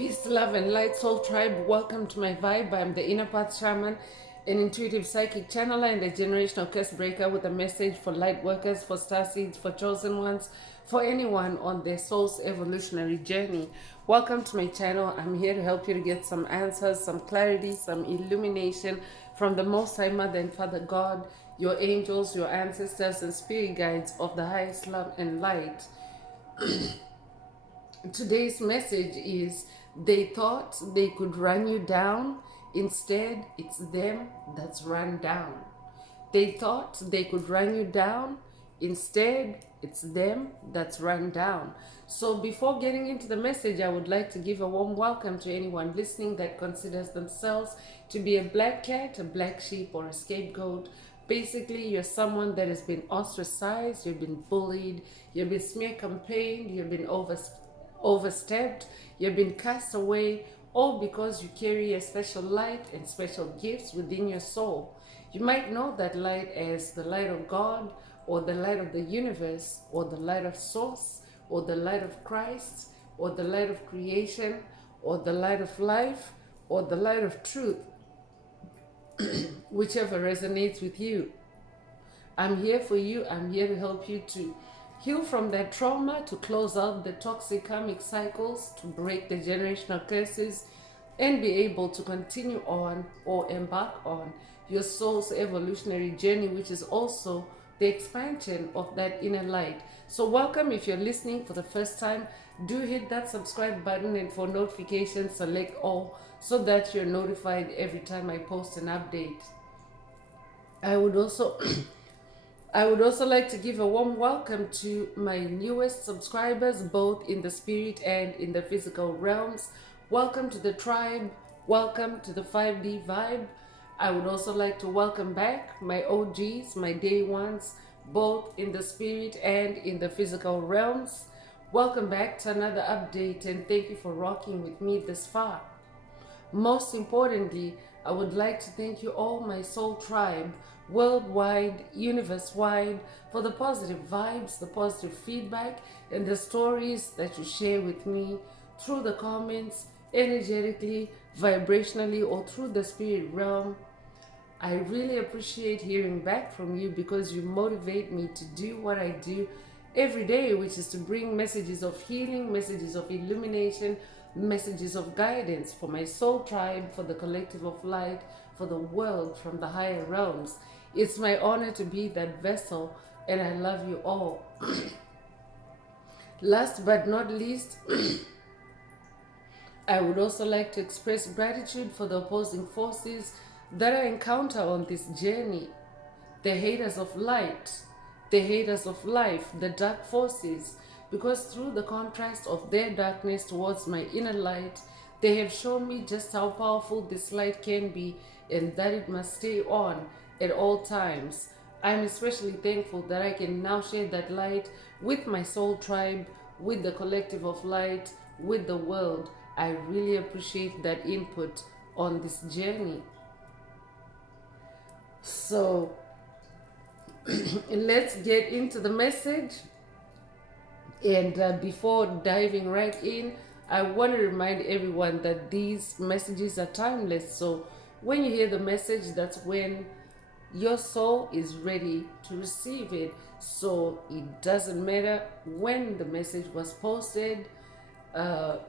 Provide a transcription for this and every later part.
Peace, love, and light, soul tribe. Welcome to my vibe. I'm the inner path shaman, an intuitive psychic channeler, and a generational curse breaker with a message for light workers, for star seeds, for chosen ones, for anyone on their soul's evolutionary journey. Welcome to my channel. I'm here to help you to get some answers, some clarity, some illumination from the Most High Mother and Father God, your angels, your ancestors, and spirit guides of the highest love and light. Today's message is: they thought they could run you down. Instead, it's them that's run down. They thought they could run you down. Instead, it's them that's run down. So before getting into the message, I would like to give a warm welcome to anyone listening that considers themselves to be a black cat, a black sheep, or a scapegoat. Basically, you're someone that has been ostracized, you've been bullied, you've been smear campaigned, you've been overstepped, you've been cast away, all because you carry a special light and special gifts within your soul. You might know that light as the light of God, or the light of the universe, or the light of source, or the light of Christ, or the light of creation, or the light of life, or the light of truth, whichever resonates with you. I'm here for you. I'm here to help you to heal from that trauma, to close out the toxic karmic cycles, to break the generational curses, and be able to continue on or embark on your soul's evolutionary journey, which is also the expansion of that inner light. So welcome. If you're listening for the first time, do hit that subscribe button, and for notifications, select all so that you're notified every time I post an update. I would also like to give a warm welcome to my newest subscribers, both in the spirit and in the physical realms. Welcome to the tribe. Welcome to the 5D vibe. I would also like to welcome back my OGs, my day ones, both in the spirit and in the physical realms. Welcome back to another update, and thank you for rocking with me this far. Most importantly, I would like to thank you all, my soul tribe, worldwide, universe-wide, for the positive vibes, the positive feedback, and the stories that you share with me through the comments, energetically, vibrationally, or through the spirit realm. I really appreciate hearing back from you, because you motivate me to do what I do every day, which is to bring messages of healing, messages of illumination, messages of guidance for my soul tribe, for the collective of light, for the world from the higher realms. It's my honor to be that vessel, and I love you all. Last but not least, I would also like to express gratitude for the opposing forces that I encounter on this journey. The haters of light, the haters of life, the dark forces, because through the contrast of their darkness towards my inner light, they have shown me just how powerful this light can be, and that it must stay on at all times. I'm especially thankful that I can now share that light with my soul tribe, with the collective of light, with the world. I really appreciate that input on this journey. So let's get into the message. And before diving right in, I want to remind everyone that these messages are timeless. So when you hear the message, that's when your soul is ready to receive it. So it doesn't matter when the message was posted.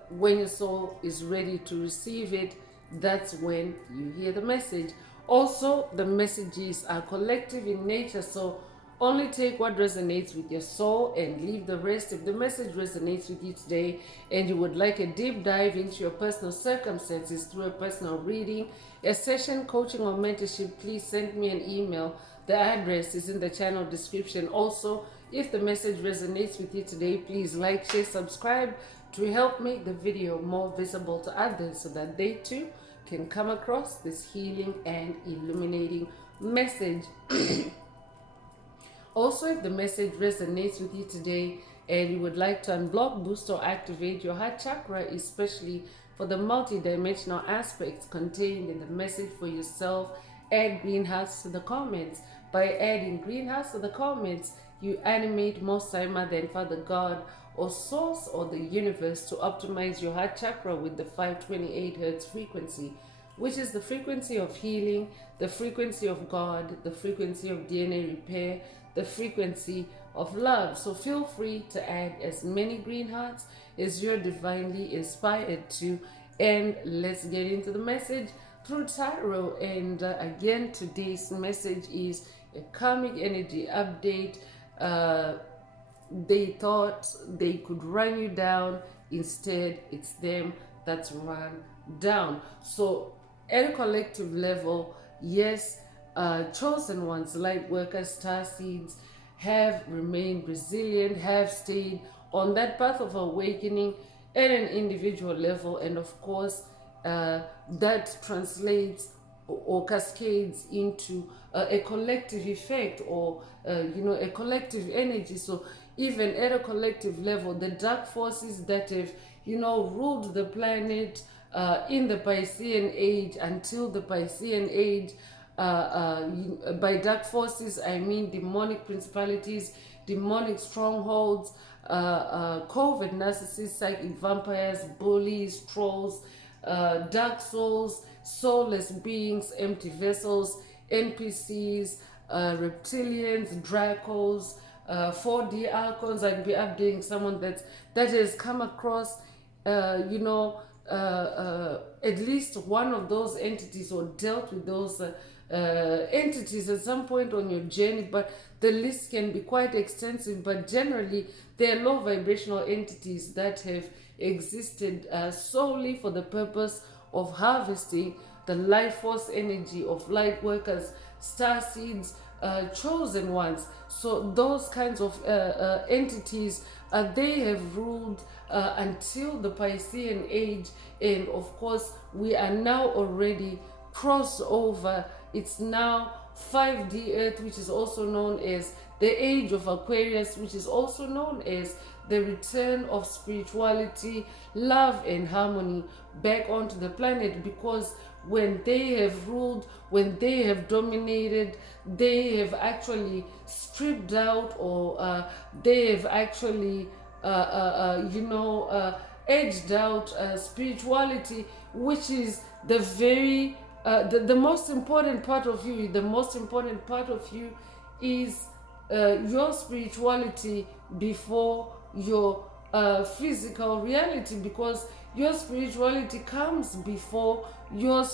When your soul is ready to receive it, that's when you hear the message. Also, the messages are collective in nature, so only take what resonates with your soul and leave the rest. If the message resonates with you today and you would like a deep dive into your personal circumstances through a personal reading, a session, coaching, or mentorship, please send me an email. The address is in the channel description. Also, if the message resonates with you today, please like, share, subscribe to help make the video more visible to others so that they too can come across this healing and illuminating message. Also, if the message resonates with you today and you would like to unblock, boost, or activate your heart chakra, especially for the multi-dimensional aspects contained in the message for yourself, add greenhouse to the comments. By adding greenhouse to the comments, you animate Most High Mother and Father God or source or the universe to optimize your heart chakra with the 528 hertz frequency, which is the frequency of healing, the frequency of God, the frequency of DNA repair, the frequency of love. So feel free to add as many green hearts as you're divinely inspired to. And let's get into the message through tarot. And again, today's message is a karmic energy update. They thought they could run you down. Instead, it's them that's run down. So at a collective level, yes, chosen ones, light workers, star seeds, have remained resilient, have stayed on that path of awakening at an individual level. And of course, that translates or cascades into a collective effect, or a collective energy. So even at a collective level, the dark forces that have ruled the planet in the Piscean age until the Piscean age, by dark forces I mean demonic principalities, demonic strongholds, covert narcissists, psychic vampires, bullies, trolls, dark souls, soulless beings, empty vessels, NPCs, reptilians, Dracos, 4D archons. I'd be updating someone that has come across at least one of those entities or dealt with those entities at some point on your journey, but the list can be quite extensive. But generally, they are low vibrational entities that have existed solely for the purpose of harvesting the life force energy of light workers, star seeds, chosen ones. So those kinds of entities, they have ruled until the Piscean age, and of course we are now already crossed over. It's now 5D Earth, which is also known as the age of Aquarius, which is also known as the return of spirituality, love and harmony back onto the planet. Because when they have ruled, when they have dominated, they have actually stripped out, or they have actually edged out spirituality, which is the very the most important part of you. The most important part of you is your spirituality before your physical reality, because your spirituality comes before your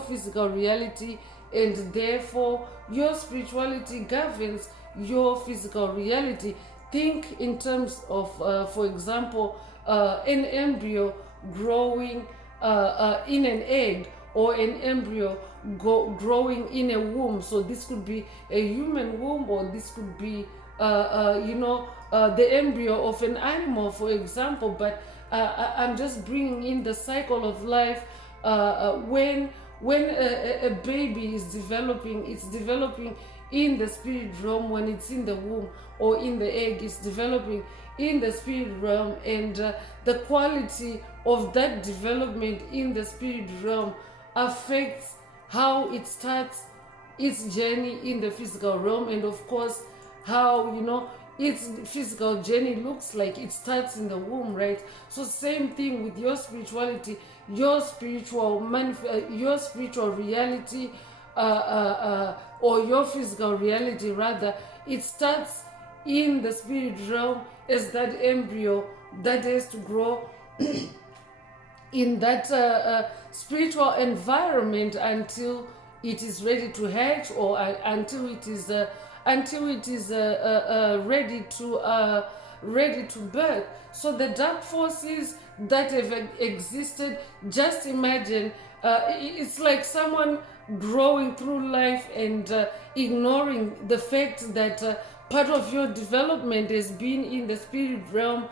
physical reality, and therefore your spirituality governs your physical reality. Think in terms of, for example, an embryo growing in an egg, or an embryo growing in a womb. So this could be a human womb, or this could be the embryo of an animal, for example. But I'm just bringing in the cycle of life. When a baby is developing, it's developing in the spirit realm. When it's in the womb or in the egg, it's developing in the spirit realm, and the quality of that development in the spirit realm affects how it starts its journey in the physical realm, and of course how its physical journey looks like. It starts in the womb, right? So same thing with your spirituality, your spiritual reality, or your physical reality rather. It starts in the spirit realm as that embryo that has to grow in that spiritual environment until it is ready to hatch, or until it is ready to birth. So the dark forces that have existed, just imagine, it's like someone growing through life and ignoring the fact that part of your development has been in the spirit realm,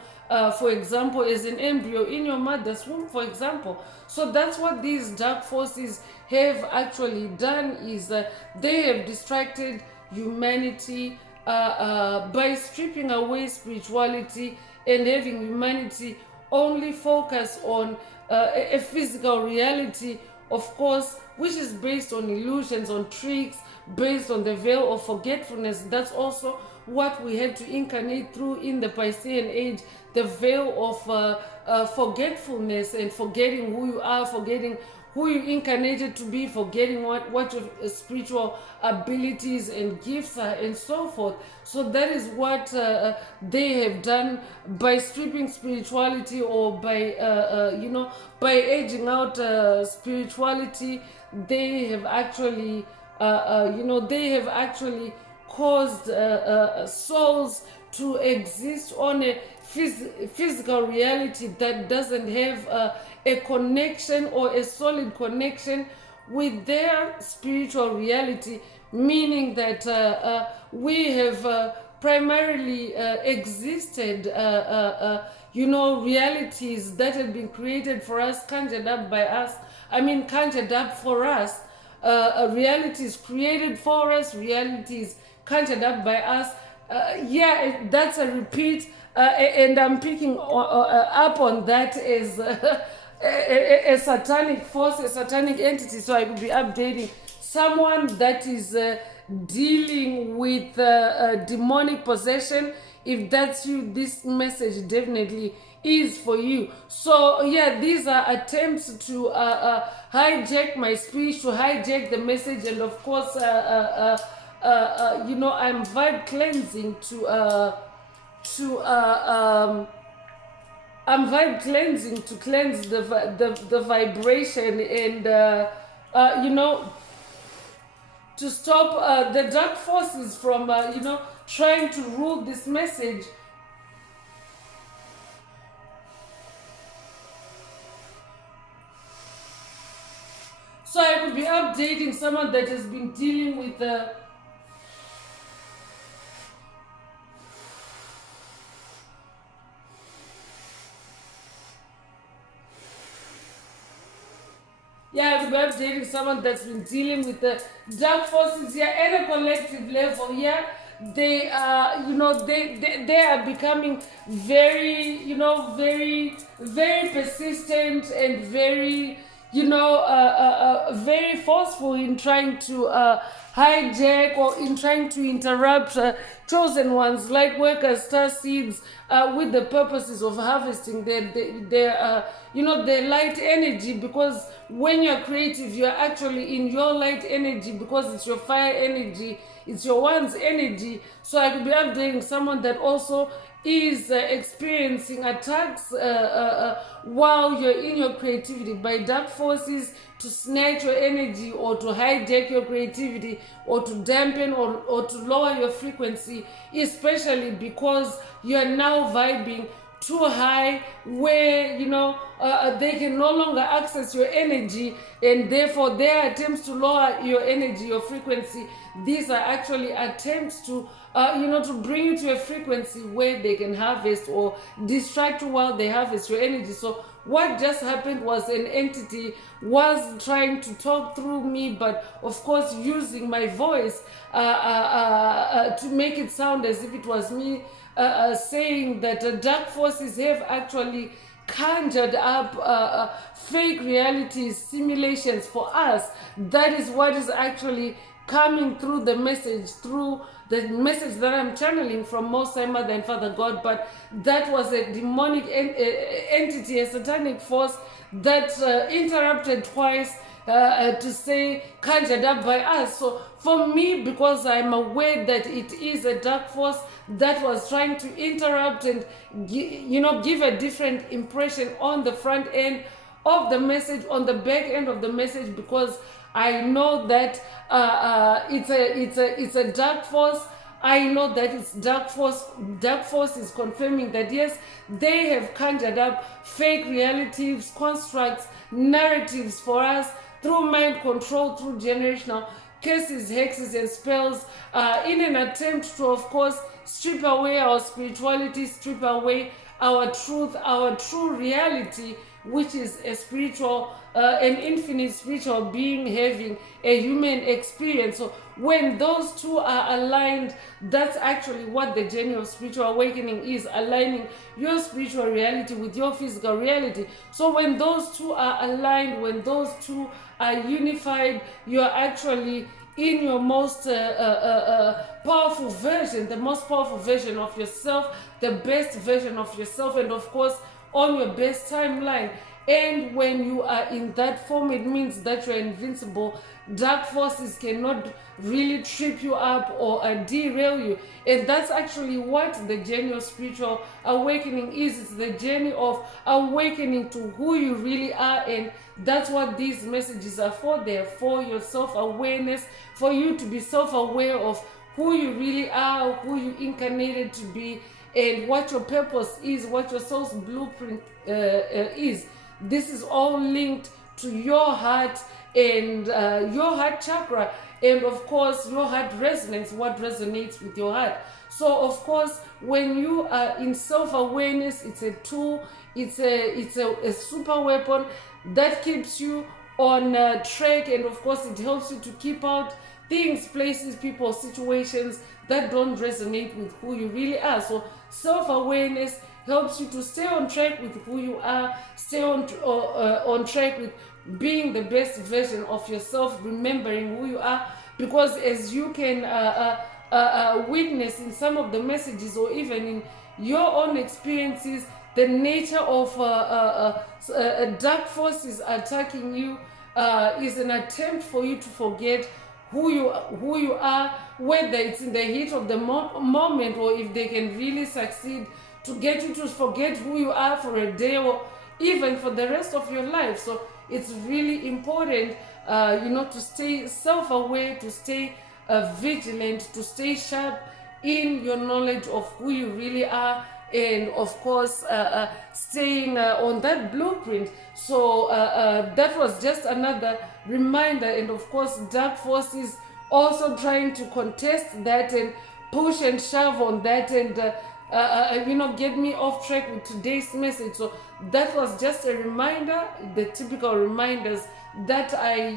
for example, as an embryo in your mother's womb, for example. So that's what these dark forces have actually done, is they have distracted humanity by stripping away spirituality and having humanity only focus on a physical reality, of course, which is based on illusions, on tricks, based on the veil of forgetfulness. That's also what we had to incarnate through in the Piscean age, the veil of forgetfulness and forgetting who you are, forgetting who you incarnated to be, forgetting what your spiritual abilities and gifts are, and so forth. So that is what they have done by stripping spirituality, or by by edging out spirituality. They have actually they have actually caused souls to exist on a physical reality that doesn't have a connection or a solid connection with their spiritual reality, meaning that we have primarily existed realities that have been created for us, conjured up by us, conjured up for us, realities created for us, realities conjured up by us. That's a repeat, and I'm picking up on that as a satanic force, a satanic entity. So I will be updating someone that is dealing with demonic possession. If that's you, this message definitely is for you. So these are attempts to hijack my speech, to hijack the message, and of course I'm vibe cleansing I'm vibe cleansing to cleanse the vibration, and to stop the dark forces from trying to rule this message. So I will be updating someone that has been dealing with I will be updating someone that's been dealing with the dark forces at a collective level. They are, they are becoming very, very, very persistent and very, very forceful in trying to hijack or in trying to interrupt chosen ones, light workers, star seeds, with the purposes of harvesting their light energy. Because when you're creative, you're actually in your light energy, because it's your fire energy, it's your one's energy. So I could be updating someone that also is experiencing attacks while you're in your creativity by dark forces, to snatch your energy or to hijack your creativity, or to dampen or to lower your frequency, especially because you're now vibing too high, where they can no longer access your energy, and therefore their attempts to lower your energy, your frequency, these are actually attempts to to bring you to a frequency where they can harvest or distract you while they harvest your energy. So what just happened was an entity was trying to talk through me, but of course using my voice to make it sound as if it was me saying that dark forces have actually conjured up fake realities, simulations for us. That is what is actually coming through the message that I'm channeling from Most High Mother and Father God. But that was a demonic entity, a satanic force that interrupted twice to say conjured up by us. So for me, because I'm aware that it is a dark force that was trying to interrupt and give a different impression on the front end of the message, on the back end of the message, because I know that it's a dark force. I know that it's dark force. Dark force is confirming that yes, they have conjured up fake realities, constructs, narratives for us through mind control, through generational curses, hexes, and spells, in an attempt to, of course, strip away our spirituality, strip away our truth, our true reality, which is a spiritual, an infinite spiritual being having a human experience. So when those two are aligned, that's actually what the journey of spiritual awakening is, aligning your spiritual reality with your physical reality. So when those two are aligned, when those two are unified, you're actually in your most powerful version, the most powerful version of yourself, the best version of yourself, and of course on your best timeline. And when you are in that form, it means that you're invincible. Dark forces cannot really trip you up or derail you. And that's actually what the journey of spiritual awakening is. It's the journey of awakening to who you really are. And that's what these messages are for. They're for your self-awareness, for you to be self-aware of who you really are, who you incarnated to be, and what your purpose is, what your soul's blueprint is. This is all linked to your heart and your heart chakra, and of course your heart resonance, what resonates with your heart. So of course when you are in self-awareness, it's a tool, it's a super weapon that keeps you on track, and of course it helps you to keep out things, places, people, situations that don't resonate with who you really are. So self-awareness helps you to stay on track with who you are, stay on track with being the best version of yourself, remembering who you are, because as you can witness in some of the messages or even in your own experiences, the nature of dark forces attacking you is an attempt for you to forget who you are, whether it's in the heat of the moment, or if they can really succeed to get you to forget who you are for a day or even for the rest of your life. So it's really important, to stay self-aware, to stay vigilant, to stay sharp in your knowledge of who you really are, and of course staying on that blueprint. So that was just another reminder, and of course dark forces also trying to contest that and push and shove on that, and get me off track with today's message. So that was just a reminder, the typical reminders that I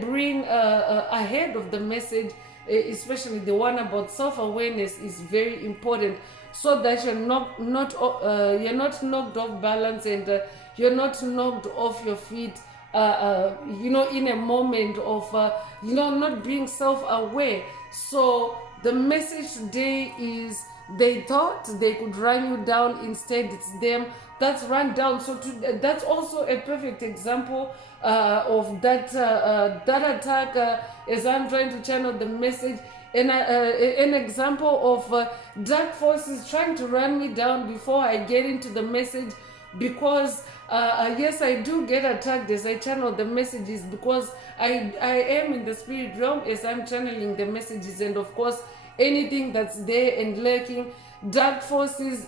bring ahead of the message, especially the one about self-awareness, is very important, so that you're not knocked off balance, and you're not knocked off your feet in a moment of not being self-aware. So the message today is, they thought they could run you down, instead it's them that's run down. So that's also a perfect example of that attack, as I'm trying to channel the message, and an example of dark forces trying to run me down before I get into the message, because yes, I do get attacked as I channel the messages, because I am in the spirit realm as I'm channeling the messages, and of course anything that's there and lurking, dark forces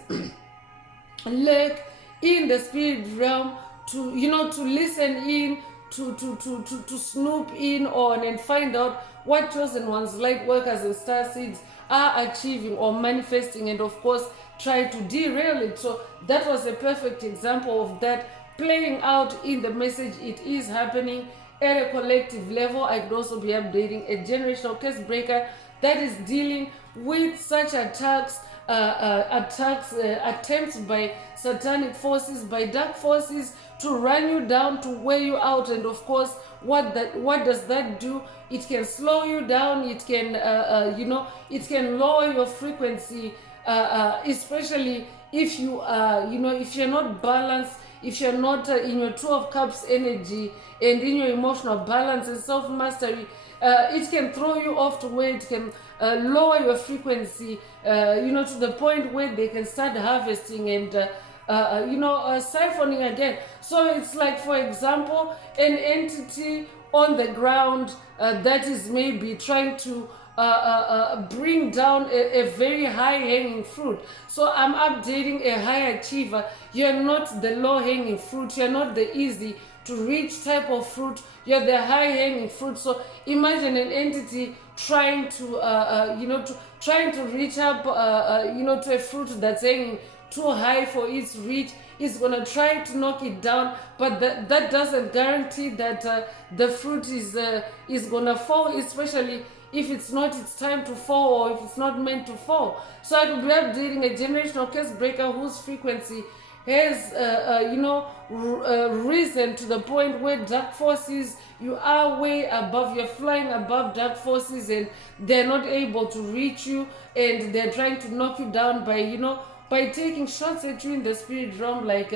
lurk in the spirit realm to listen in, to snoop in on and find out what chosen ones, light workers and star seeds are achieving or manifesting, and of course try to derail it. So that was a perfect example of that playing out in the message. It is happening at a collective level. I could also be updating a generational curse breaker that is dealing with such attacks, attempts by satanic forces, by dark forces, to run you down, to wear you out. And of course, what does that do? It can slow you down. It can it can lower your frequency, especially if you if you're not balanced, if you're not in your Two of Cups energy and in your emotional balance and self-mastery. It can throw you off to where it can lower your frequency, to the point where they can start harvesting and siphoning again. So it's like, for example, an entity on the ground that is maybe trying to bring down a very high-hanging fruit. So I'm updating a high achiever. You're not the low-hanging fruit. You're not the easy to reach type of fruit. You're the high-hanging fruit. So imagine an entity trying to trying to reach up to a fruit that's hanging too high for its reach. Is gonna try to knock it down, but that doesn't guarantee that the fruit is gonna fall, especially if it's not its time to fall, or if it's not meant to fall. So I could be updating a generational curse breaker whose frequency has risen to the point where dark forces, you are way above, you're flying above dark forces, and they're not able to reach you, and they're trying to knock you down by taking shots at you in the spirit realm, like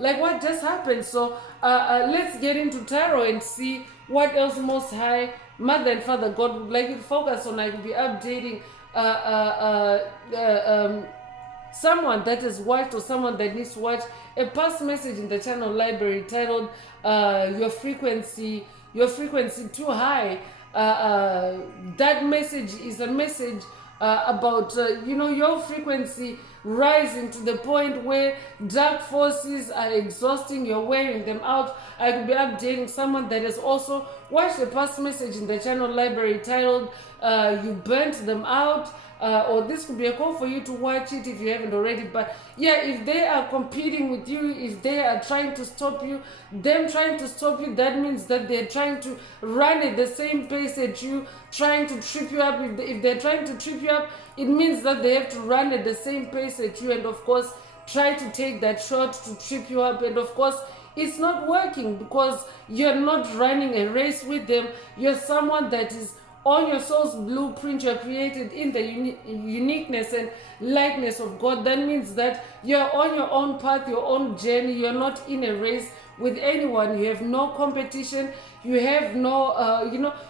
like what just happened. So let's get into tarot and see what else Most High Mother and Father God would like you to focus on. I will be updating someone that has watched, or someone that needs to watch, a past message in the channel library titled your frequency too high. That message is a message about your frequency rising to the point where dark forces are exhausting, you're wearing them out. I could be updating someone that has also watched a past message in the channel library titled you burnt them out, or this could be a call for you to watch it if you haven't already. But yeah, if they are competing with you, if they are trying to stop you, that means that they're trying to run at the same pace at you, trying to trip you up. If they're trying to trip you up, it means that they have to run at the same pace at you, and of course try to take that shot to trip you up. And of course it's not working because you're not running a race with them. You're someone that is on your soul's blueprint. You're created in the uniqueness and likeness of God. That means that you're on your own path, your own journey. You're not in a race with anyone. You have no competition. You have no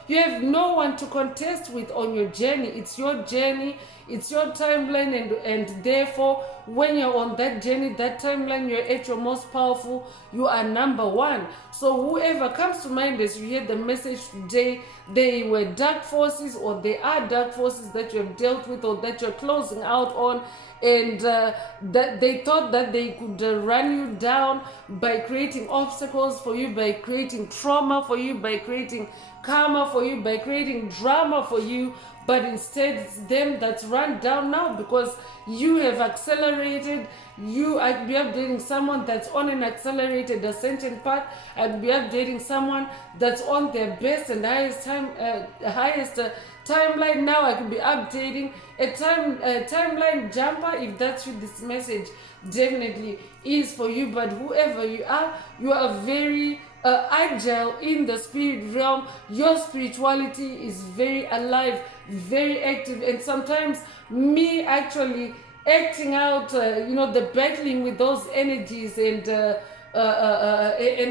you have no one to contest with on your journey. It's your journey, it's your timeline, and therefore when you're on that journey, that timeline, you're at your most powerful, you are number one. So whoever comes to mind as you hear the message today, they were dark forces, or they are dark forces that you have dealt with, or that you're closing out on, and that they thought that they could run you down by creating obstacles for you, by creating trauma for you, by creating karma for you, by creating drama for you. But instead it's them that's run down now because you have accelerated. I'd be updating someone that's on an accelerated ascension path. I'd be updating someone that's on their best and highest timeline. Now I could be updating a timeline jumper. If that's what this message definitely is for you. But whoever you are very agile in the spirit realm. Your spirituality is very alive, very active, and sometimes me actually acting out the battling with those energies, and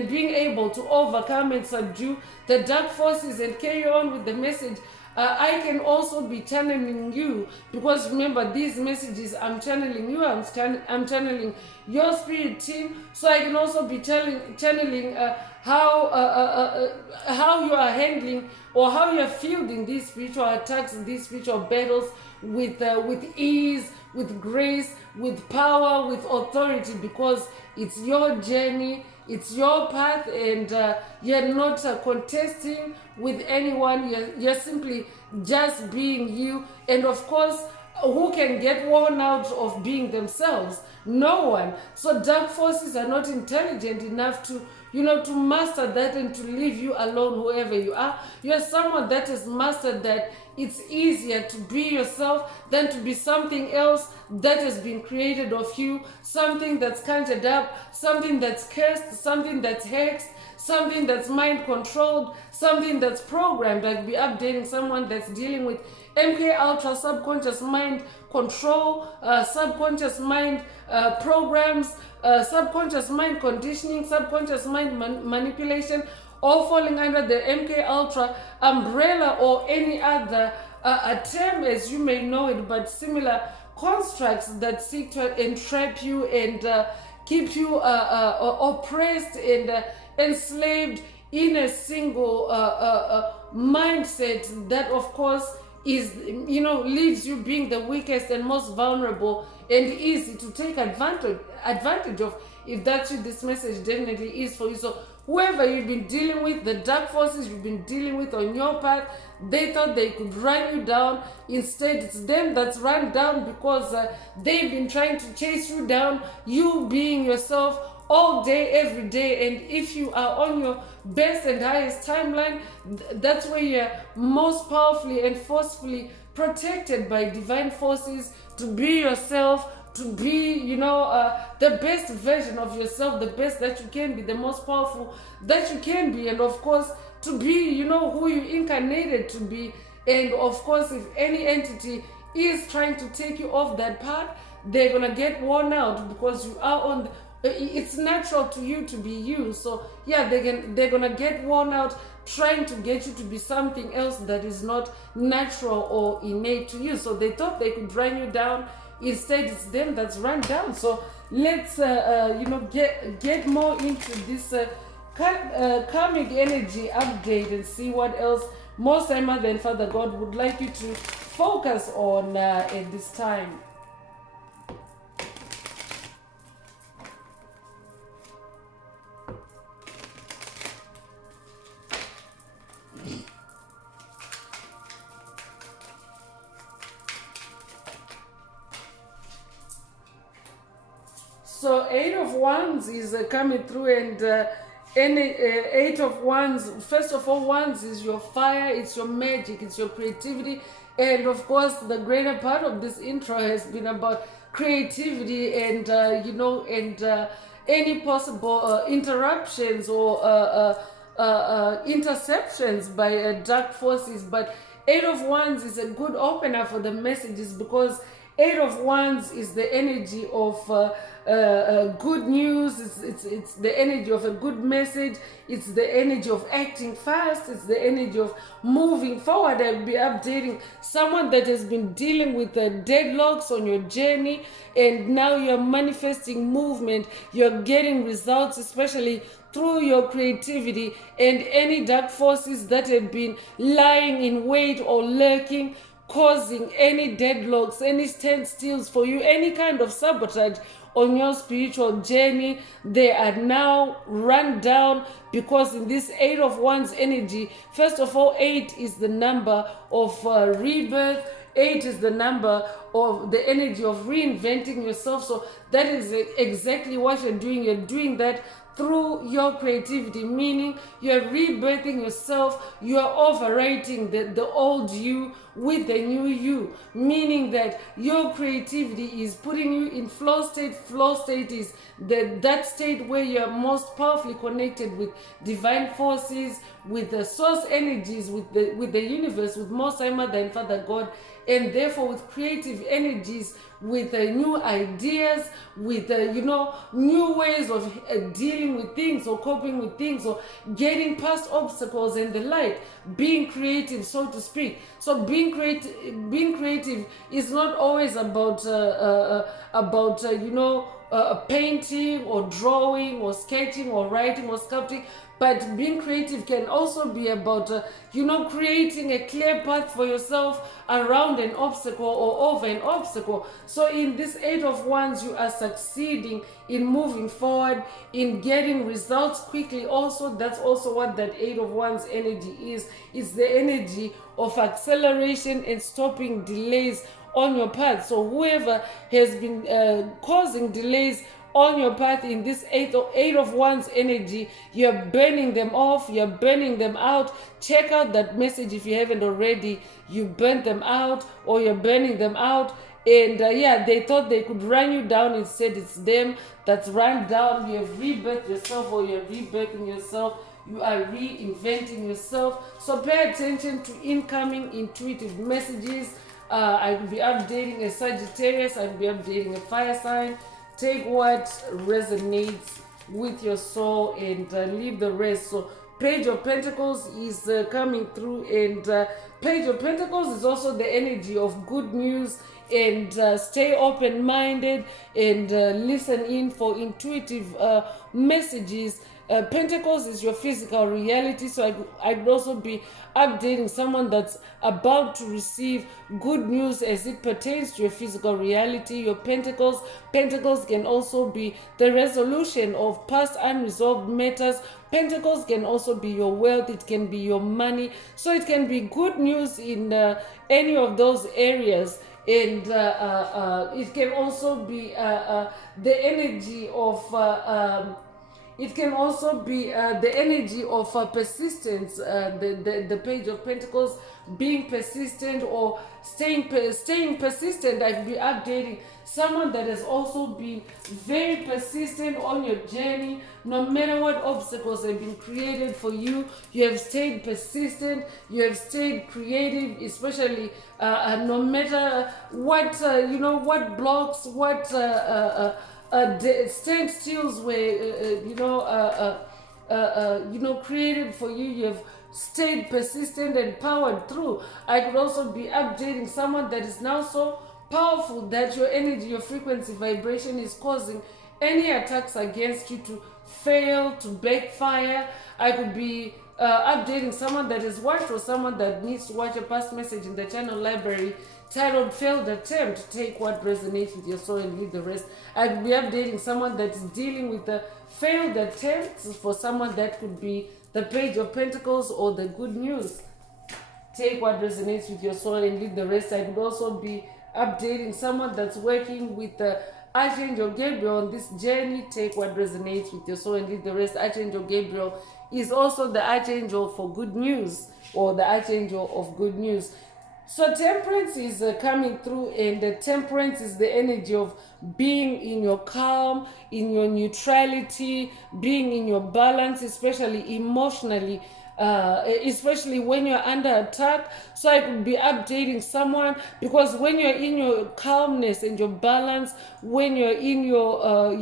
being able to overcome and subdue the dark forces and carry on with the message. I can also be channeling you, because remember, these messages I'm channeling you, I'm channeling your spirit team. So I can also be channeling how you are handling, or how you are fielding these spiritual attacks, these spiritual battles with ease, with grace, with power, with authority, because it's your journey, it's your path, and you're not contesting with anyone. You're simply just being you. And of course, who can get worn out of being themselves? No one. So dark forces are not intelligent enough to master that and to leave you alone, whoever you are. You're someone that has mastered that it's easier to be yourself than to be something else that has been created of you, something that's conjured up, something that's cursed, something that's hexed, something that's mind controlled, something that's programmed. I'd be updating someone that's dealing with MK Ultra, subconscious mind control, subconscious mind programs, subconscious mind conditioning, subconscious mind manipulation, all falling under the MK Ultra umbrella, or any other term as you may know it, but similar constructs that seek to entrap you and keep you oppressed and enslaved in a single mindset that of course is leaves you being the weakest and most vulnerable and easy to take advantage of. If that's what this message definitely is for you. So whoever you've been dealing with, the dark forces you've been dealing with on your path, they thought they could run you down. Instead, it's them that's run down, because they've been trying to chase you down, you being yourself all day, every day. And if you are on your best and highest timeline, that's where you're most powerfully and forcefully protected by divine forces to be yourself, to be, the best version of yourself, the best that you can be, the most powerful that you can be, and of course to be, who you incarnated to be. And of course, if any entity is trying to take you off that path, they're gonna get worn out, because you are on it's natural to you to be you. So yeah, they're gonna get worn out trying to get you to be something else that is not natural or innate to you. So they thought they could run you down. Instead, it's them that's run down. So let's get more into this karmic energy update and see what else Most High Mother and Father God would like you to focus on at this time. So Eight of Wands is coming through, and Eight of Wands, first of all, Wands is your fire, it's your magic, it's your creativity. And of course, the greater part of this intro has been about creativity and, any possible interruptions or interceptions by dark forces. But Eight of Wands is a good opener for the messages, because Eight of Wands is the energy of good news. It's the energy of a good message. It's the energy of acting fast. It's the energy of moving forward. I'll be updating someone that has been dealing with deadlocks on your journey, and now you're manifesting movement. You're getting results, especially through your creativity, and any dark forces that have been lying in wait or lurking, causing any deadlocks, any standstills for you, any kind of sabotage on your spiritual journey, they are now run down. Because in this Eight of Wands energy, first of all, 8 is the number of rebirth. 8 is the number of the energy of reinventing yourself. So that is exactly what you're doing. You're doing that through your creativity, meaning you're rebirthing yourself. You are overwriting the old you with the new you, meaning that your creativity is putting you in flow state. Flow state is that state where you're most powerfully connected with divine forces, with the source energies, with the universe, with Most High Mother and Father God, and therefore with creative energies, with new ideas, with new ways of dealing with things or coping with things or getting past obstacles and the like. Being creative, so to speak. So being creative is not always about painting or drawing or sketching or writing or sculpting. But being creative can also be about, creating a clear path for yourself around an obstacle or over an obstacle. So in this Eight of Wands, you are succeeding in moving forward, in getting results quickly. Also, that's also what that Eight of Wands energy is. It's the energy of acceleration and stopping delays on your path. So whoever has been causing delays on your path in this eight of Wands energy, you're burning them off, you're burning them out. Check out that message if you haven't already. You burnt them out, or you're burning them out. And they thought they could run you down. Instead, it's them that's run down. You have rebirthed yourself, or you're rebirthing yourself. You are reinventing yourself. So pay attention to incoming intuitive messages. I'll be updating a Sagittarius. I'll be updating a fire sign. Take what resonates with your soul and leave the rest. So Page of Pentacles is coming through, and Page of Pentacles is also the energy of good news. And stay open-minded and listen in for intuitive messages. Pentacles is your physical reality, so I'd also be updating someone that's about to receive good news as it pertains to your physical reality. Your Pentacles can also be the resolution of past unresolved matters. Pentacles can also be your wealth, it can be your money, so it can be good news in any of those areas. And it can also be the energy of It can also be the energy of persistence, the Page of Pentacles, being persistent or staying persistent. I could be updating someone that has also been very persistent on your journey. No matter what obstacles have been created for you, you have stayed persistent, you have stayed creative, especially no matter what, what blocks, what standstills were, created for you. You have stayed persistent and powered through. I could also be updating someone that is now so powerful that your energy, your frequency, vibration is causing any attacks against you to fail, to backfire. I could be updating someone that is watched or someone that needs to watch a past message in the channel library titled Failed Attempt. Take what resonates with your soul and leave the rest. I could be updating someone that is dealing with the failed attempts. For someone that could be the Page of Pentacles or the good news. Take what resonates with your soul and leave the rest. I could also be updating someone that's working with the Archangel Gabriel on this journey. Take what resonates with your soul and leave the rest. Archangel Gabriel is also the Archangel for good news, or the Archangel of good news. So temperance is coming through, and the temperance is the energy of being in your calm, in your neutrality, being in your balance, especially emotionally, especially when you're under attack. So I could be updating someone, because when you're in your calmness and your balance, when you're in your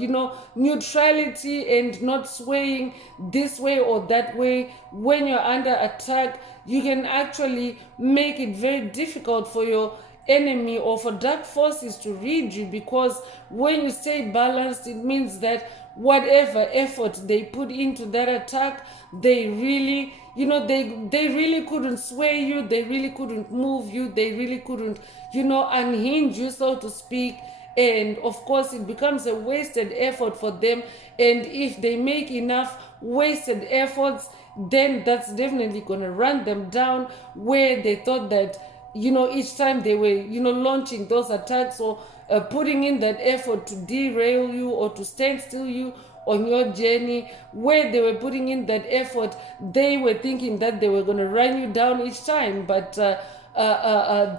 neutrality and not swaying this way or that way, when you're under attack, you can actually make it very difficult for your enemy or for dark forces to read you, because when you stay balanced, it means that whatever effort they put into that attack, they really, they really couldn't sway you, they really couldn't move you, they really couldn't, unhinge you, so to speak. And of course, it becomes a wasted effort for them. And if they make enough wasted efforts, then that's definitely going to run them down, where they thought that, each time they were, launching those attacks or putting in that effort to derail you or to stand still you on your journey, where they were putting in that effort, they were thinking that they were going to run you down each time. But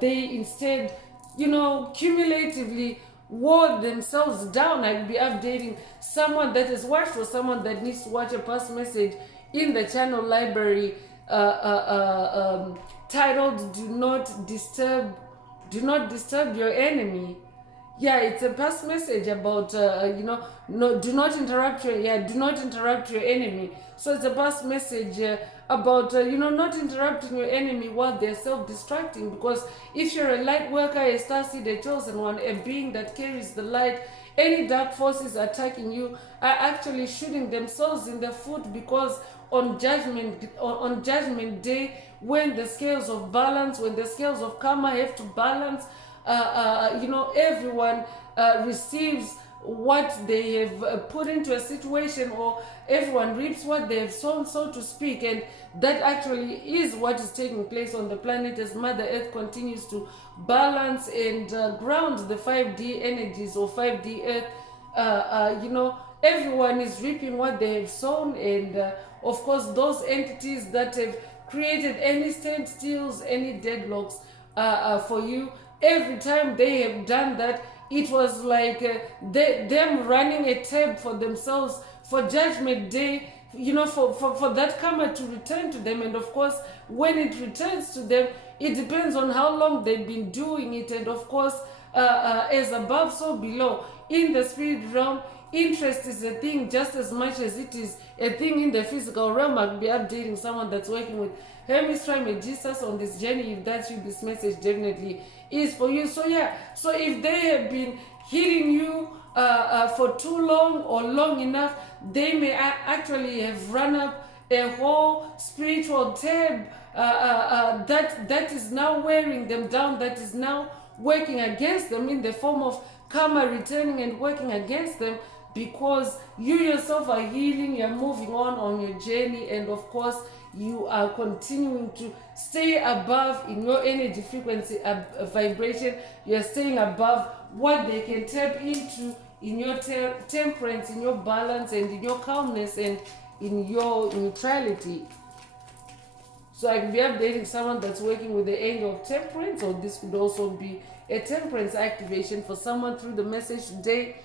they instead, cumulatively wore themselves down. I will be updating someone that has watched or someone that needs to watch a past message in the channel library titled "Do Not Disturb Your Enemy." Yeah, it's a past message about no, do not interrupt your enemy. So it's a past message about not interrupting your enemy while they're self-destructing. Because if you're a light worker, a starseed, a chosen one, a being that carries the light, any dark forces attacking you are actually shooting themselves in the foot, because on judgment day, when the scales of balance, when the scales of karma have to balance, everyone receives what they have put into a situation, or everyone reaps what they have sown, so to speak. And that actually is what is taking place on the planet as Mother Earth continues to balance and ground the 5D energies or 5D Earth. Everyone is reaping what they have sown. And of course, those entities that have created any standstills, any deadlocks for you, every time they have done that, it was like them running a tab for themselves for Judgment Day, for that karma to return to them. And of course, when it returns to them, it depends on how long they've been doing it. And of course, as above, so below. In the spirit realm, interest is a thing just as much as it is a thing in the physical realm. I'll be updating someone that's working with Hermes Trismegistus on this journey. If that's you, this message definitely is for you. So yeah, so if they have been hitting you for too long or long enough, they may actually have run up a whole spiritual tab that is now wearing them down, that is now working against them in the form of karma returning and working against them, because you yourself are healing, you're moving on your journey, and of course you are continuing to stay above in your energy frequency vibration. You're staying above what they can tap into in your temperance, in your balance, and in your calmness, and in your neutrality. So I could be updating someone that's working with the angel of temperance, or this could also be a temperance activation for someone through the message today.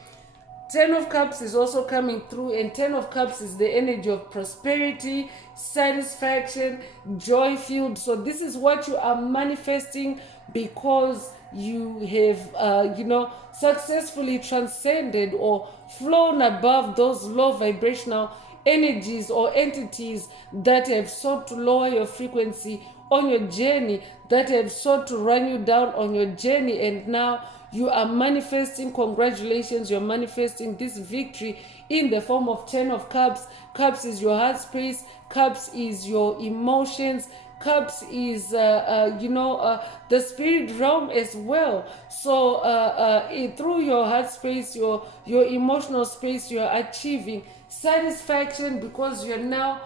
10 of Cups is also coming through, and 10 of Cups is the energy of prosperity, satisfaction, joy filled. So this is what you are manifesting because you have, successfully transcended or flown above those low vibrational energies or entities that have sought to lower your frequency on your journey, that have sought to run you down on your journey, and now you are manifesting. Congratulations, you're manifesting this victory in the form of 10 of Cups. Cups is your heart space. Cups is your emotions. Cups is the spirit realm as well. So through your heart space, your emotional space, you're achieving satisfaction because you're now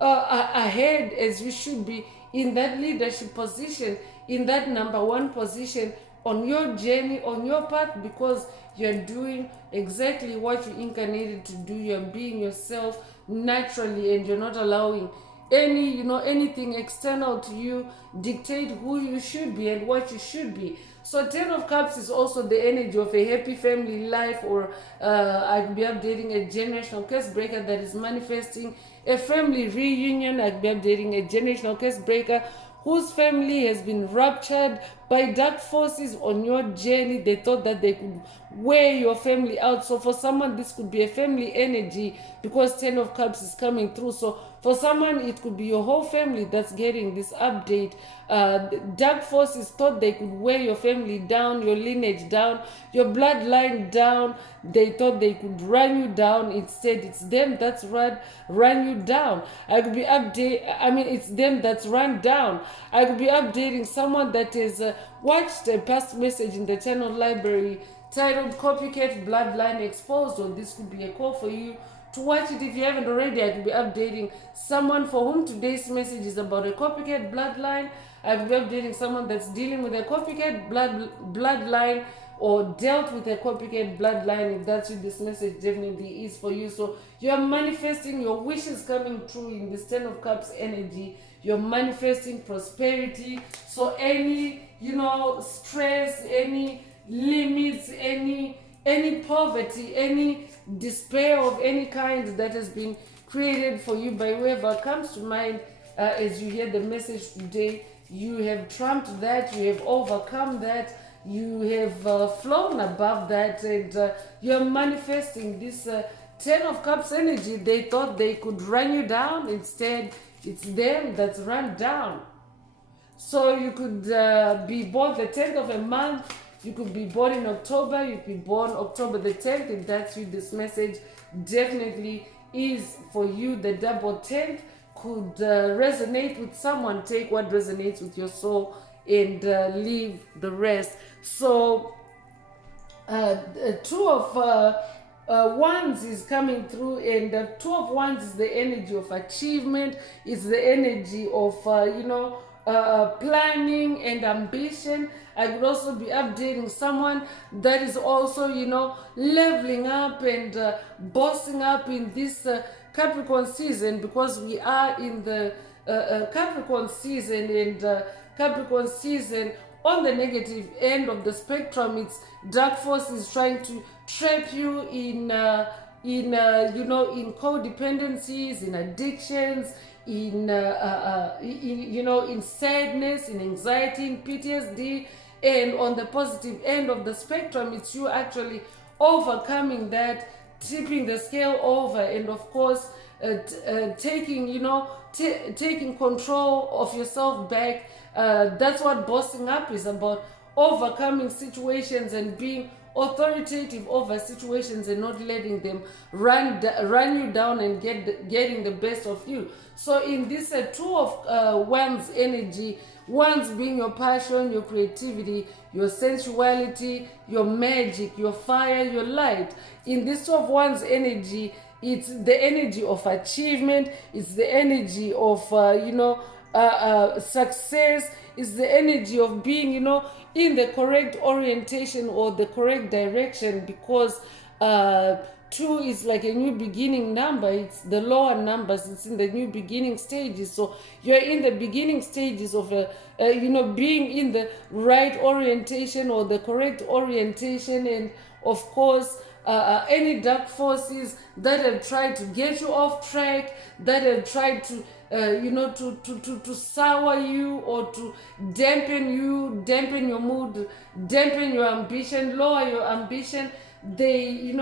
ahead as you should be in that leadership position, in that number one position on your journey, on your path, because you're doing exactly what you incarnated to do. You're being yourself naturally, and you're not allowing anything external to you dictate who you should be and what you should be. So 10 of Cups is also the energy of a happy family life, or I'd be updating a generational curse breaker that is manifesting a family reunion. I'd be updating a generational curse breaker whose family has been ruptured by dark forces on your journey. They thought that they could wear your family out. So for someone, this could be a family energy because 10 of Cups is coming through. So for someone, it could be your whole family that's getting this update. Dark forces thought they could wear your family down, your lineage down, your bloodline down. They thought they could run you down. Instead, it's them that's run you down. It's them that's run down. I could be updating someone that has watched a past message in the channel library titled Copycat Bloodline Exposed, or this could be a call for you to watch it if you haven't already. I could be updating someone for whom today's message is about a copycat bloodline. I could be updating someone that's dealing with a copycat bloodline or dealt with a copycat bloodline. If that's what this message definitely is for you. So you're manifesting your wishes coming true in this 10 of Cups energy. You're manifesting prosperity. So any stress, any limits, any poverty, any despair of any kind that has been created for you by whoever comes to mind as you hear the message today, you have trumped that, you have overcome that, you have flown above that, and you're manifesting this 10 of Cups energy. They thought they could run you down. Instead, it's them that's run down. So you could be born the 10th of a month. You could be born in October. You could be born October the 10th. If that's you, this message definitely is for you. The double 10th could resonate with someone. Take what resonates with your soul and leave the rest. So Two of Wands is coming through, and Two of Wands is the energy of achievement. It's the energy of planning and ambition. I could also be updating someone that is also leveling up and bossing up in this Capricorn season, because we are in the Capricorn season, and Capricorn season, on the negative end of the spectrum, it's dark forces trying to trap you in codependencies, in addictions, in sadness, in anxiety, in PTSD. And on the positive end of the spectrum, it's you actually overcoming that, tipping the scale over, and of course taking control of yourself back. That's what bossing up is about: overcoming situations and being authoritative over situations and not letting them run you down and getting the best of you. So in this Two of Wands energy, Wands being your passion, your creativity, your sensuality, your magic, your fire, your light. In this Two of Wands energy, it's the energy of achievement. It's the energy of success, is the energy of being, in the correct orientation or the correct direction, because 2 is like a new beginning number. It's the lower numbers. It's in the new beginning stages. So you're in the beginning stages of being in the right orientation or the correct orientation. And of course, any dark forces that have tried to get you off track, that have tried to to sour you or to dampen you, dampen your mood, dampen your ambition, lower your ambition, they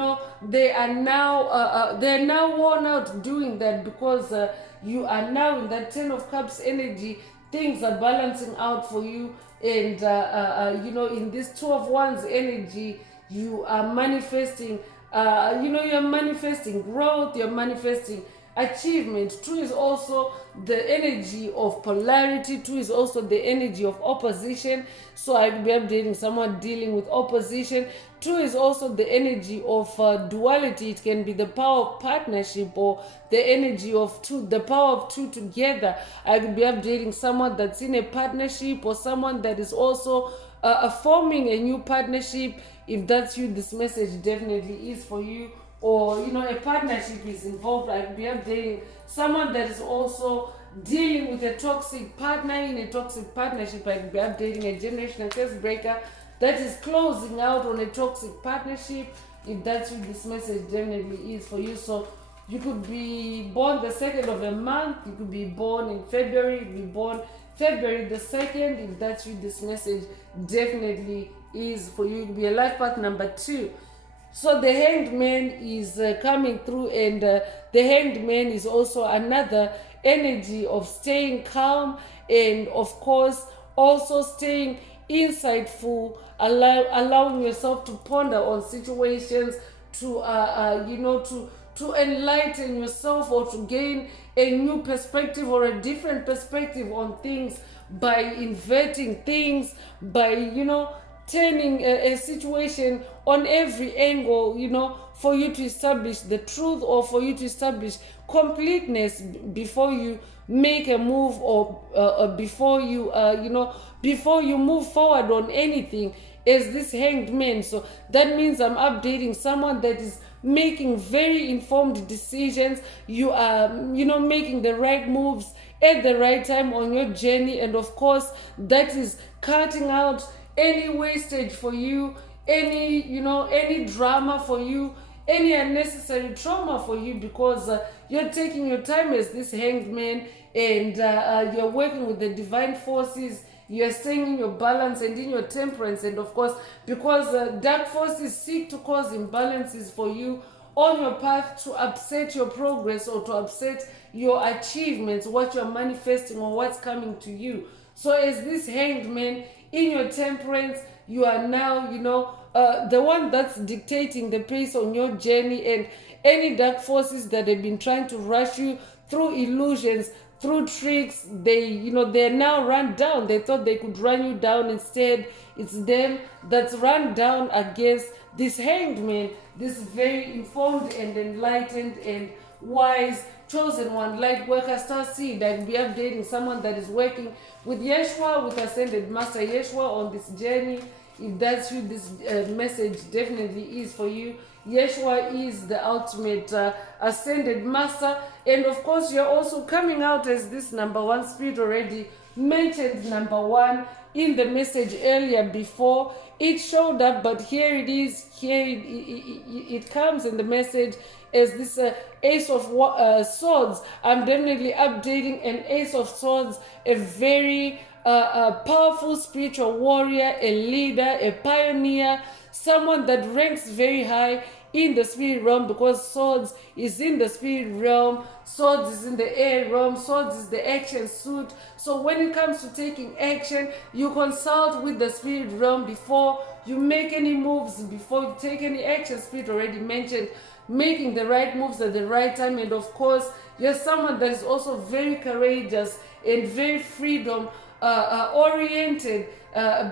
are now worn out doing that, because you are now in that 10 of Cups energy. Things are balancing out for you, and in this 2 of Wands energy, you are manifesting you're manifesting growth, you're manifesting achievement. 2 is also the energy of polarity. 2 is also the energy of opposition. So I will be updating someone dealing with opposition. 2 is also the energy of duality. It can be the power of partnership or the energy of 2, the power of 2 together. I will be updating someone that's in a partnership or someone that is also forming a new partnership. If that's you, this message definitely is for you. Or a partnership is involved. I'll be updating someone that is also dealing with a toxic partner in a toxic partnership. I'll be updating a generational curse breaker that is closing out on a toxic partnership. If that's what this message definitely is for you. So you could be born the 2nd of a month, you could be born in February, you could be born February the 2nd. If that's what this message definitely is for you, it could be a life path number 2. So the Hanged Man is coming through, and the Hanged Man is also another energy of staying calm, and of course also staying insightful, allowing yourself to ponder on situations, to to enlighten yourself or to gain a new perspective or a different perspective on things by inverting things, by turning a situation on every angle, for you to establish the truth or for you to establish completeness before you make a move, or before you before you move forward on anything, as this Hanged Man. So that means I'm updating someone that is making very informed decisions. You are making the right moves at the right time on your journey, and of course that is cutting out any wastage for you, any drama for you, any unnecessary trauma for you, because you're taking your time as this Hanged Man, and you're working with the divine forces. You're staying in your balance and in your temperance, and of course, because dark forces seek to cause imbalances for you on your path to upset your progress or to upset your achievements, what you're manifesting or what's coming to you. So as this Hanged Man, in your temperance, you are now, the one that's dictating the pace on your journey, and any dark forces that have been trying to rush you through illusions, through tricks, they're now run down. They thought they could run you down. Instead, it's them that's run down against this Hanged Man, this very informed and enlightened and wise chosen one, light worker, star seed. I'll be updating someone that is working with Yeshua, with Ascended Master Yeshua on this journey. If that's you, this message definitely is for you. Yeshua is the ultimate Ascended Master, and of course you're also coming out as this number 1 spirit. Already mentioned number 1 in the message earlier before it showed up, but here it is. Here it comes in the message as this Ace of Swords. I'm definitely updating an Ace of Swords, a very powerful spiritual warrior, a leader, a pioneer, someone that ranks very high in the spirit realm, because Swords is in the spirit realm, Swords is in the air realm, Swords is the action suit. So when it comes to taking action, you consult with the spirit realm before you make any moves, before you take any action. Spirit already mentioned making the right moves at the right time, and of course you're someone that is also very courageous and very freedom oriented,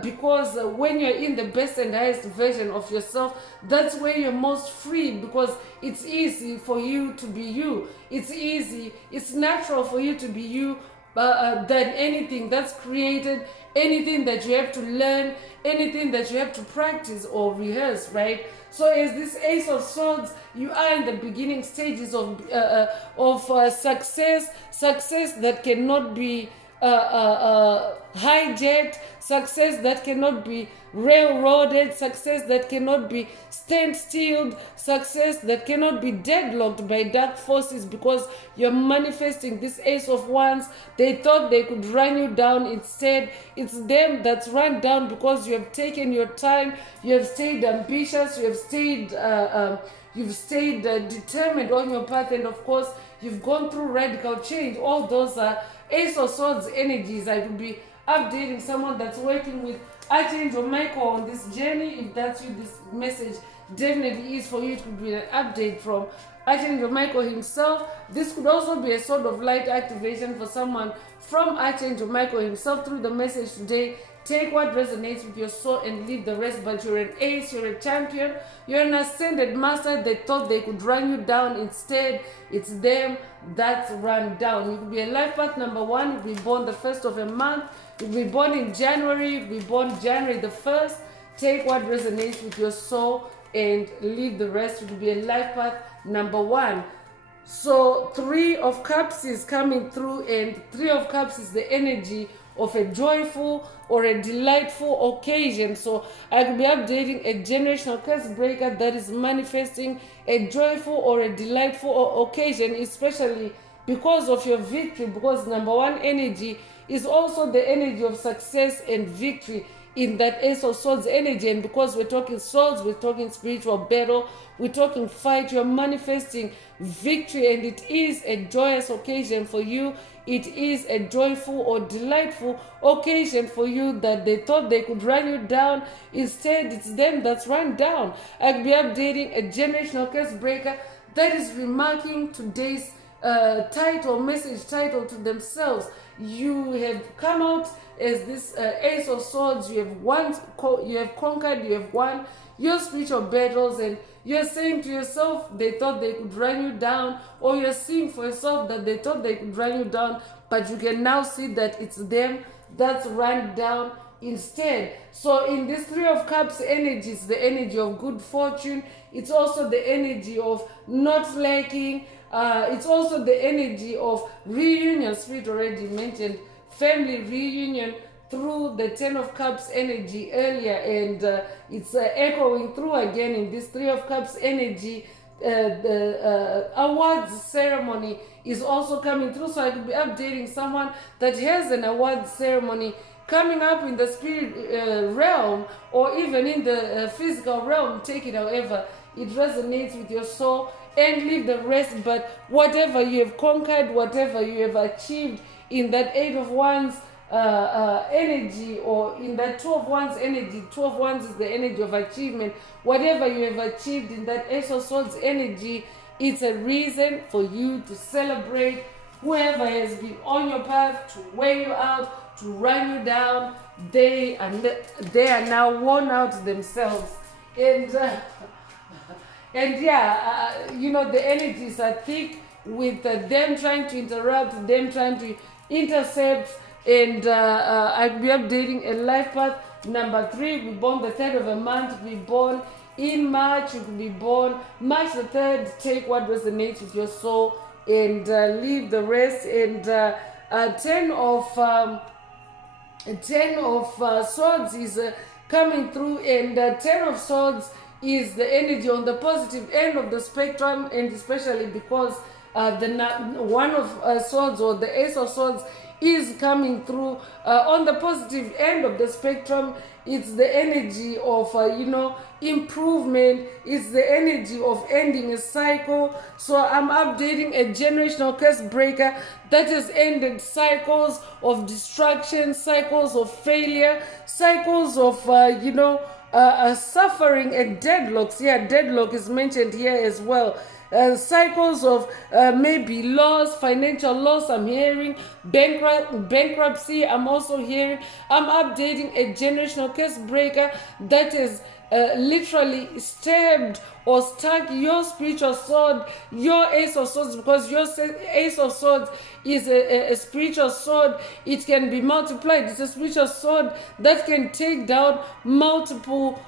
because when you're in the best and highest version of yourself, that's where you're most free, because it's easy for you to be you. It's easy, it's natural for you to be you than anything that's created, anything that you have to learn, anything that you have to practice or rehearse, right? So as this Ace of Swords, you are in the beginning stages of success that cannot be hijacked, success that cannot be railroaded, success that cannot be stand-stilled, success that cannot be deadlocked by dark forces, because you're manifesting this Ace of Wands. They thought they could run you down. Instead, it's them that's run down because you have taken your time, you have stayed ambitious, you have stayed determined on your path, and of course you've gone through radical change. All those are Ace of Swords energies. I could be updating someone that's working with Archangel Michael on this journey. If that's you, this message definitely is for you. It could be an update from Archangel Michael himself. This could also be a sort of light activation for someone from Archangel Michael himself through the message today. Take what resonates with your soul and leave the rest. But you're an ace, you're a champion, you're an ascended master. They thought they could run you down. Instead, it's them that's run down. You could be a life path number 1. You'll be born the 1st of a month. You'll be born in January. You'll be born January the 1st. Take what resonates with your soul and leave the rest. You'll be a life path number 1. So 3 of Cups is coming through, and 3 of Cups is the energy of a joyful or a delightful occasion. So I could be updating a generational curse breaker that is manifesting a joyful or a delightful occasion, especially because of your victory, because number 1 energy is also the energy of success and victory in that Ace of Swords energy. And because we're talking swords, we're talking spiritual battle, we're talking fight, you're manifesting victory, and it is a joyous occasion for you. It is a joyful or delightful occasion for you that they thought they could run you down. Instead, it's them that's run down. I'll be updating a generational curse breaker that is remarking today's message title to themselves. You have come out as this Ace of Swords. You have conquered, you have won your spiritual battles, and you're saying to yourself they thought they could run you down, or you're seeing for yourself that they thought they could run you down, but you can now see that it's them that's run down instead. So in this 3 of Cups energy, it's the energy of good fortune. It's also the energy of not lacking. It's also the energy of reunion. Spirit already mentioned family reunion through the 10 of Cups energy earlier, and it's echoing through again in this 3 of Cups energy. The awards ceremony is also coming through. So I could be updating someone that has an awards ceremony coming up in the spirit realm, or even in the physical realm. Take it however it resonates with your soul and leave the rest. But whatever you have conquered, whatever you have achieved in that 8 of Wands energy, or in that 2 of Wands energy. 2 of Wands is the energy of achievement. Whatever you have achieved in that Ace of Swords energy, it's a reason for you to celebrate. Whoever has been on your path to wear you out, to run you down, they are now worn out themselves. And the energies are thick with them trying to interrupt, them trying to intercept. And I'll be updating a life path number 3. We born the 3rd of a month. We born in March. You could be born March the 3rd. Take what resonates with your soul and leave the rest. And 10 of Swords is coming through, and 10 of Swords is the energy on the positive end of the spectrum, and especially because the 1 of Swords, or the Ace of Swords, is coming through on the positive end of the spectrum. It's the energy of improvement. It's the energy of ending a cycle. So I'm updating a generational curse breaker that has ended cycles of destruction, cycles of failure, cycles of suffering, and deadlocks. Yeah, deadlock is mentioned here as well. Cycles of maybe loss, financial loss. I'm hearing bankruptcy. I'm also hearing. I'm updating a generational curse breaker that is literally stabbed or stuck your spiritual sword, your ace of swords, because your ace of swords is a spiritual sword. It can be multiplied. It's a spiritual sword that can take down multiple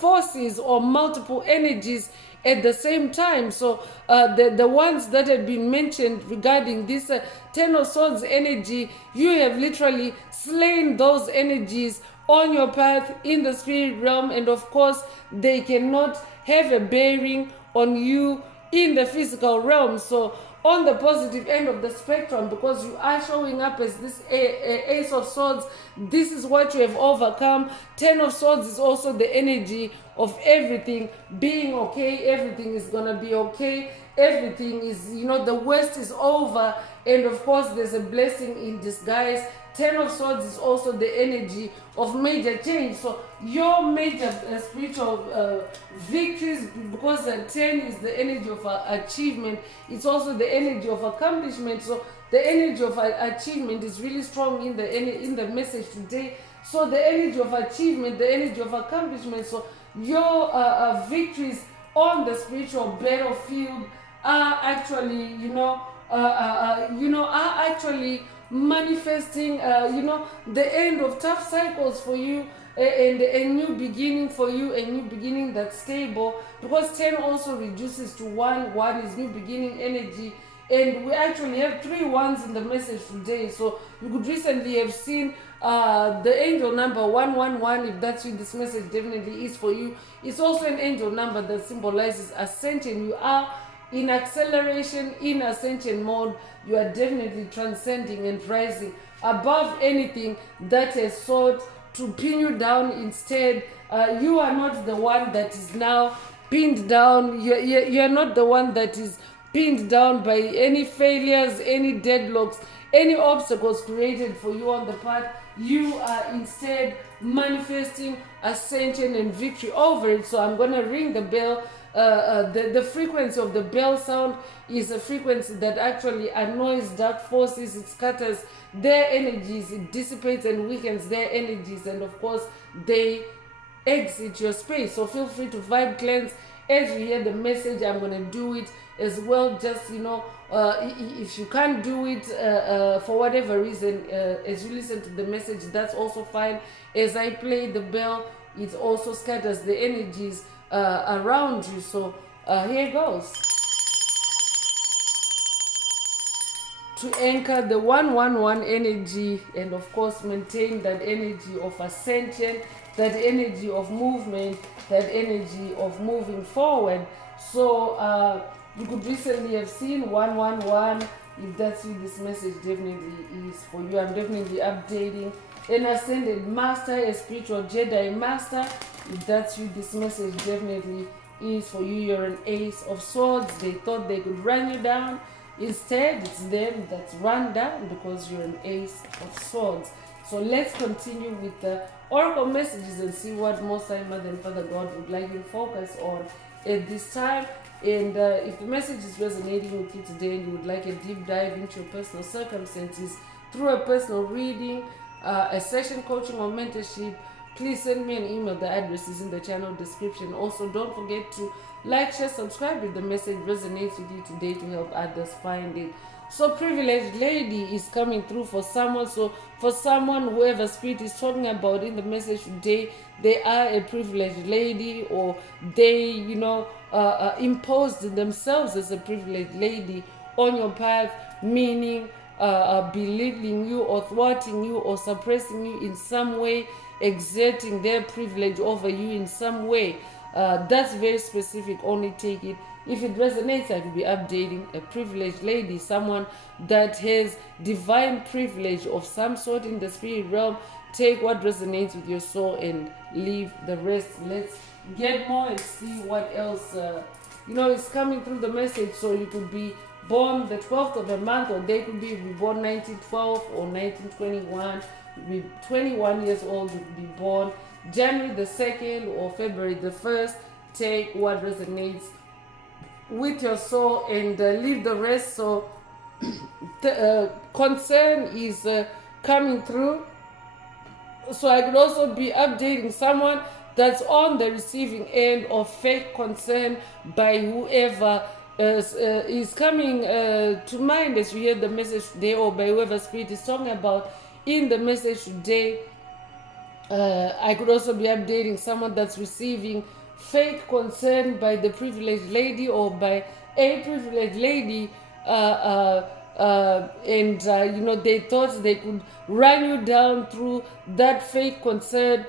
forces or multiple energies at the same time. So the ones that had been mentioned regarding this Ten of Swords energy, you have literally slain those energies on your path in the spirit realm, and of course they cannot have a bearing on you in the physical realm. So on the positive end of the spectrum, because you are showing up as this Ace of Swords, this is what you have overcome. Ten of Swords is also the energy of everything being okay. Everything is gonna be okay. Everything is, the worst is over, and of course there's a blessing in disguise. Ten of Swords is also the energy of major change. So your major spiritual victories, because 10 is the energy of achievement, it's also the energy of accomplishment. So the energy of achievement is really strong in the message today. So the energy of achievement, the energy of accomplishment. So your victories on the spiritual battlefield are actually, are actually manifesting, the end of tough cycles for you, and a new beginning for you, a new beginning that's stable, because 10 also reduces to 1. 1 is new beginning energy, and we actually have 3 ones in the message today. So you could recently have seen the angel number 111. If that's you, this message definitely is for you. It's also an angel number that symbolizes ascension. You are in acceleration, in ascension mode. You are definitely transcending and rising above anything that has sought to pin you down. Instead, you are not the one that is now pinned down. You're not the one that is pinned down by any failures, any deadlocks, any obstacles created for you on the path. You are instead manifesting ascension and victory over it. So I'm going to ring the bell. The frequency of the bell sound is a frequency that actually annoys dark forces. It scatters their energies, it dissipates and weakens their energies, and of course they exit your space. So feel free to vibe cleanse as you hear the message. I'm going to do it as well. Just if you can't do it for whatever reason, as you listen to the message, that's also fine. As I play the bell, it also scatters the energies around you. So here goes. To anchor the 111 energy, and of course maintain that energy of ascension, that energy of movement, that energy of moving forward. So you could recently have seen 111. If that's you, this message definitely is for you. I'm definitely updating an ascended master, a spiritual Jedi master. If that's you, this message definitely is for you. You're an Ace of Swords. They thought they could run you down. Instead, it's them that's run down, because you're an Ace of Swords. So let's continue with the oracle messages and see what Most High Mother and Father God would like you to focus on at this time. And if the message is resonating with you today and you would like a deep dive into your personal circumstances through a personal reading, a session coaching or mentorship, please send me an email. The address is in the channel description. Also, don't forget to like, share, subscribe if the message resonates with you today to help others find it. So privileged lady is coming through for someone. So for someone, whoever spirit is talking about in the message today, they are a privileged lady, or they, imposed themselves as a privileged lady on your path, meaning belittling you or thwarting you or suppressing you in some way, exerting their privilege over you in some way. That's very specific. Only take it if it resonates. I will be updating a privileged lady, someone that has divine privilege of some sort in the spirit realm. Take what resonates with your soul and leave the rest. Let's get more and see what else is coming through the message. So you could be born the 12th of a month, or they could be born 1912 or 1921. Be 21 years old. You could be born January the 2nd or February the 1st. Take what resonates with your soul and leave the rest. So the concern is coming through. So I could also be updating someone that's on the receiving end of fake concern by whoever is coming to mind as you hear the message today, or by whoever spirit is talking about in the message today. I could also be updating someone that's receiving fake concern by the privileged lady or by a privileged lady, and they thought they could run you down through that fake concern.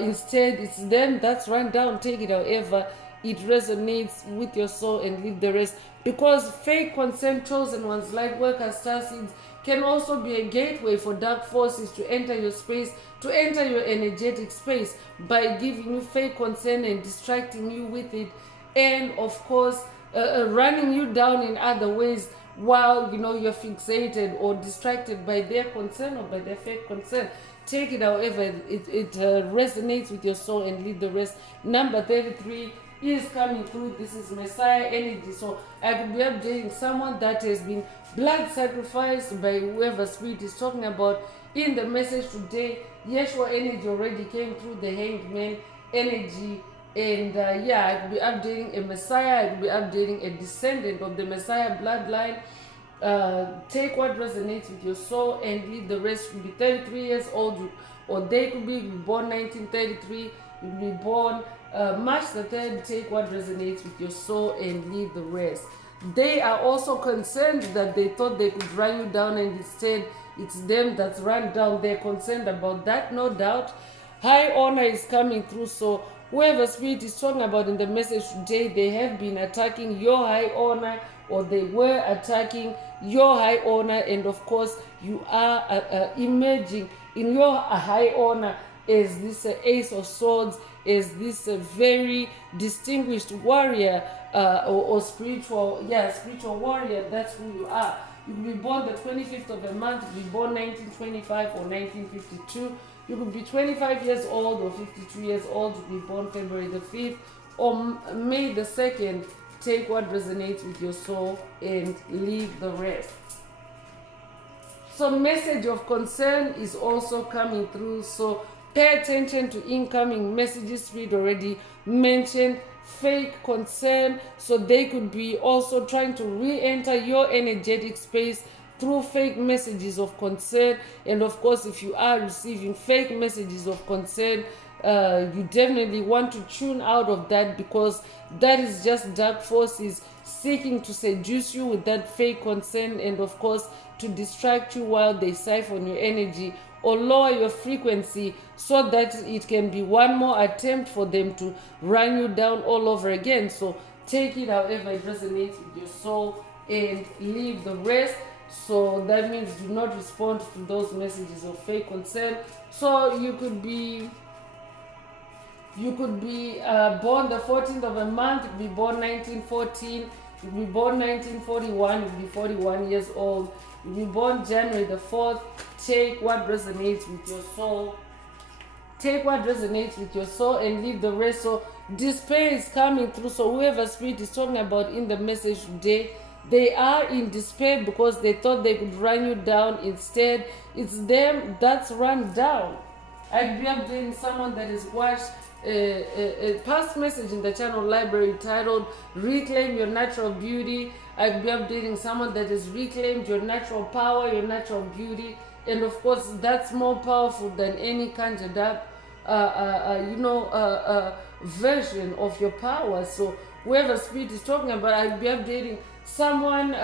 Instead, it's them that's run down. Take it however it resonates with your soul and leave the rest. Because fake concern, chosen ones, light workers, star seeds, can also be a gateway for dark forces to enter your space, to enter your energetic space by giving you fake concern and distracting you with it, and of course running you down in other ways while you're fixated or distracted by their concern or by their fake concern. Take it however it resonates with your soul and leave the rest. Number 33 is coming through. This is Messiah energy. So I could be updating someone that has been blood sacrificed by whoever spirit is talking about in the message today. Yeshua energy already came through, the Hanged Man energy. And I could be updating a Messiah. I could be updating a descendant of the Messiah bloodline. Take what resonates with your soul and leave the rest. You could be 33 years old, or they could be born 1933. You could be born March the 3rd. Take what resonates with your soul and leave the rest. They are also concerned that they thought they could run you down, and instead it's them that's run down. They're concerned about that, no doubt. High honor is coming through. So whoever spirit is talking about in the message today, they have been attacking your high honor, or they were attacking your high honor, and of course you are emerging in your high honor as this ace of swords, as this very distinguished warrior or spiritual warrior. That's who you are. You could be born the 25th of a month, you could be born 1925 or 1952. You could be 25 years old or 52 years old. You could be born February the 5th or May the 2nd. Take what resonates with your soul and leave the rest. So message of concern is also coming through. So pay attention to incoming messages. Spirit already mentioned fake concern. So they could be also trying to re-enter your energetic space through fake messages of concern. And of course, if you are receiving fake messages of concern, you definitely want to tune out of that, because that is just dark forces seeking to seduce you with that fake concern, and of course to distract you while they siphon your energy or lower your frequency, so that it can be one more attempt for them to run you down all over again. So take it however it resonates with your soul and leave the rest. So that means do not respond to those messages of fake concern. So you could be born the 14th of a month, you could be born 1914, you could be born 1941, you could be 41 years old, you could be born January the 4th. Take what resonates with your soul. Take what resonates with your soul and leave the rest. So despair is coming through. So whoever spirit is talking about in the message today, they are in despair because they thought they could run you down. Instead, it's them that's run down. I'd be updating someone that has watched a past message in the channel library titled Reclaim Your Natural Beauty. I'd be updating someone that has reclaimed your natural power, your natural beauty. And of course, that's more powerful than any conjured up, version of your power. So whoever spirit is talking about, I'd be updating someone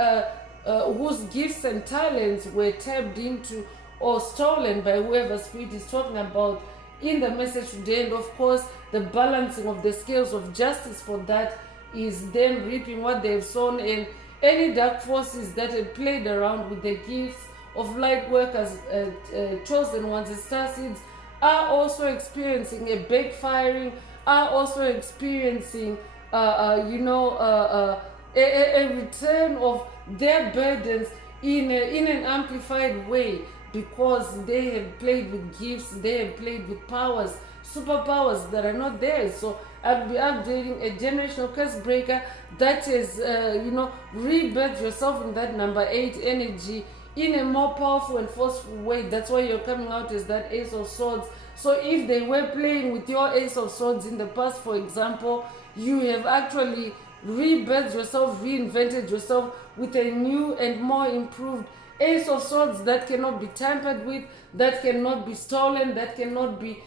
whose gifts and talents were tapped into or stolen by whoever spirit is talking about in the message today. And of course, the balancing of the scales of justice for that is them reaping what they've sown, and any dark forces that have played around with the gifts of light workers, chosen ones, and star seeds, are also experiencing a backfiring, are also experiencing a return of their burdens in an amplified way, because they have played with gifts, they have played with powers, superpowers that are not theirs. So I'll be updating a generational curse breaker that is, rebirth yourself in that number 8 energy in a more powerful and forceful way. That's why you're coming out as that Ace of Swords. So if they were playing with your Ace of Swords in the past, for example, you have actually rebirthed yourself, reinvented yourself with a new and more improved Ace of Swords that cannot be tampered with, that cannot be stolen, that cannot be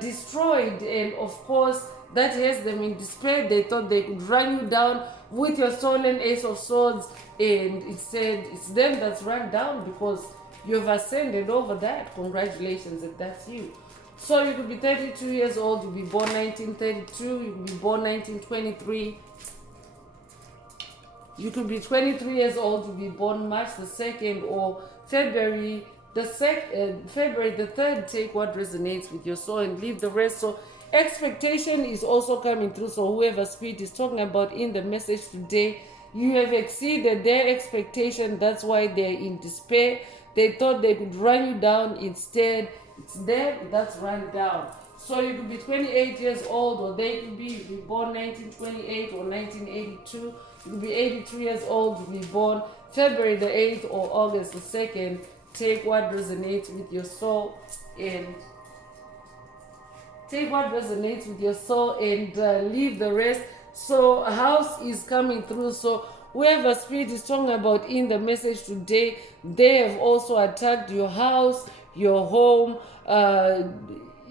destroyed. And of course, that has them in despair. They thought they could run you down with your stolen Ace of Swords, and instead it's them that's run down because you've ascended over that. Congratulations if that's you. So you could be 32 years old, you'll be born 1932, you could be born 1923. You could be 23 years old, you'll be born March the 2nd or February the 3rd. Take what resonates with your soul and leave the rest. So expectation is also coming through. So whoever spirit is talking about in the message today, you have exceeded their expectation. That's why they're in despair. They thought they could run you down. Instead, it's them that's run down. So you could be 28 years old, or they could be born 1928 or 1982. You could be 83 years old, you be born February the 8th or August the 2nd. Take what resonates with your soul and leave the rest. So a house is coming through. So whoever spirit is talking about in the message today, they have also attacked your house, your home.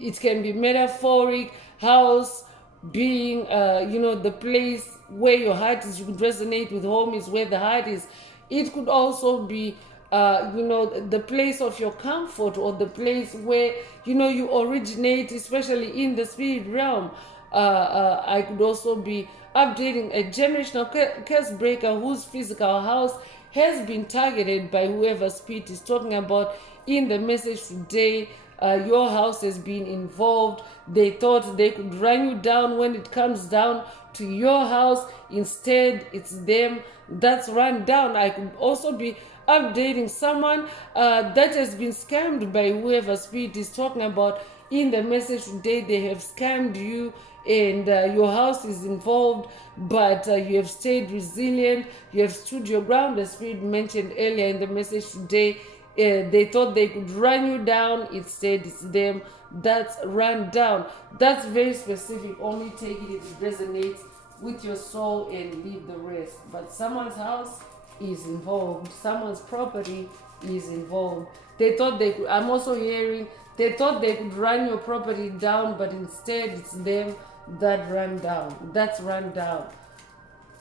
It can be metaphoric. House being the place where your heart is. You could resonate with home is where the heart is. It could also be the place of your comfort, or the place where you originate, especially in the spirit realm. I could also be updating a generational curse breaker whose physical house has been targeted by whoever spirit is talking about in the message today. Your house has been involved. They thought they could run you down when it comes down to your house. Instead, it's them that's run down. I could also be updating someone that has been scammed by whoever spirit is talking about in the message today. They have scammed you, and your house is involved, but you have stayed resilient. You have stood your ground. The spirit mentioned earlier in the message today, they thought they could run you down. Instead, it's them that's run down. That's very specific. Only take it if it resonates with your soul and leave the rest. But someone's house is involved. Someone's property is involved. They thought they could. I'm also hearing they thought they could run your property down, but instead it's them that run down. That's run down.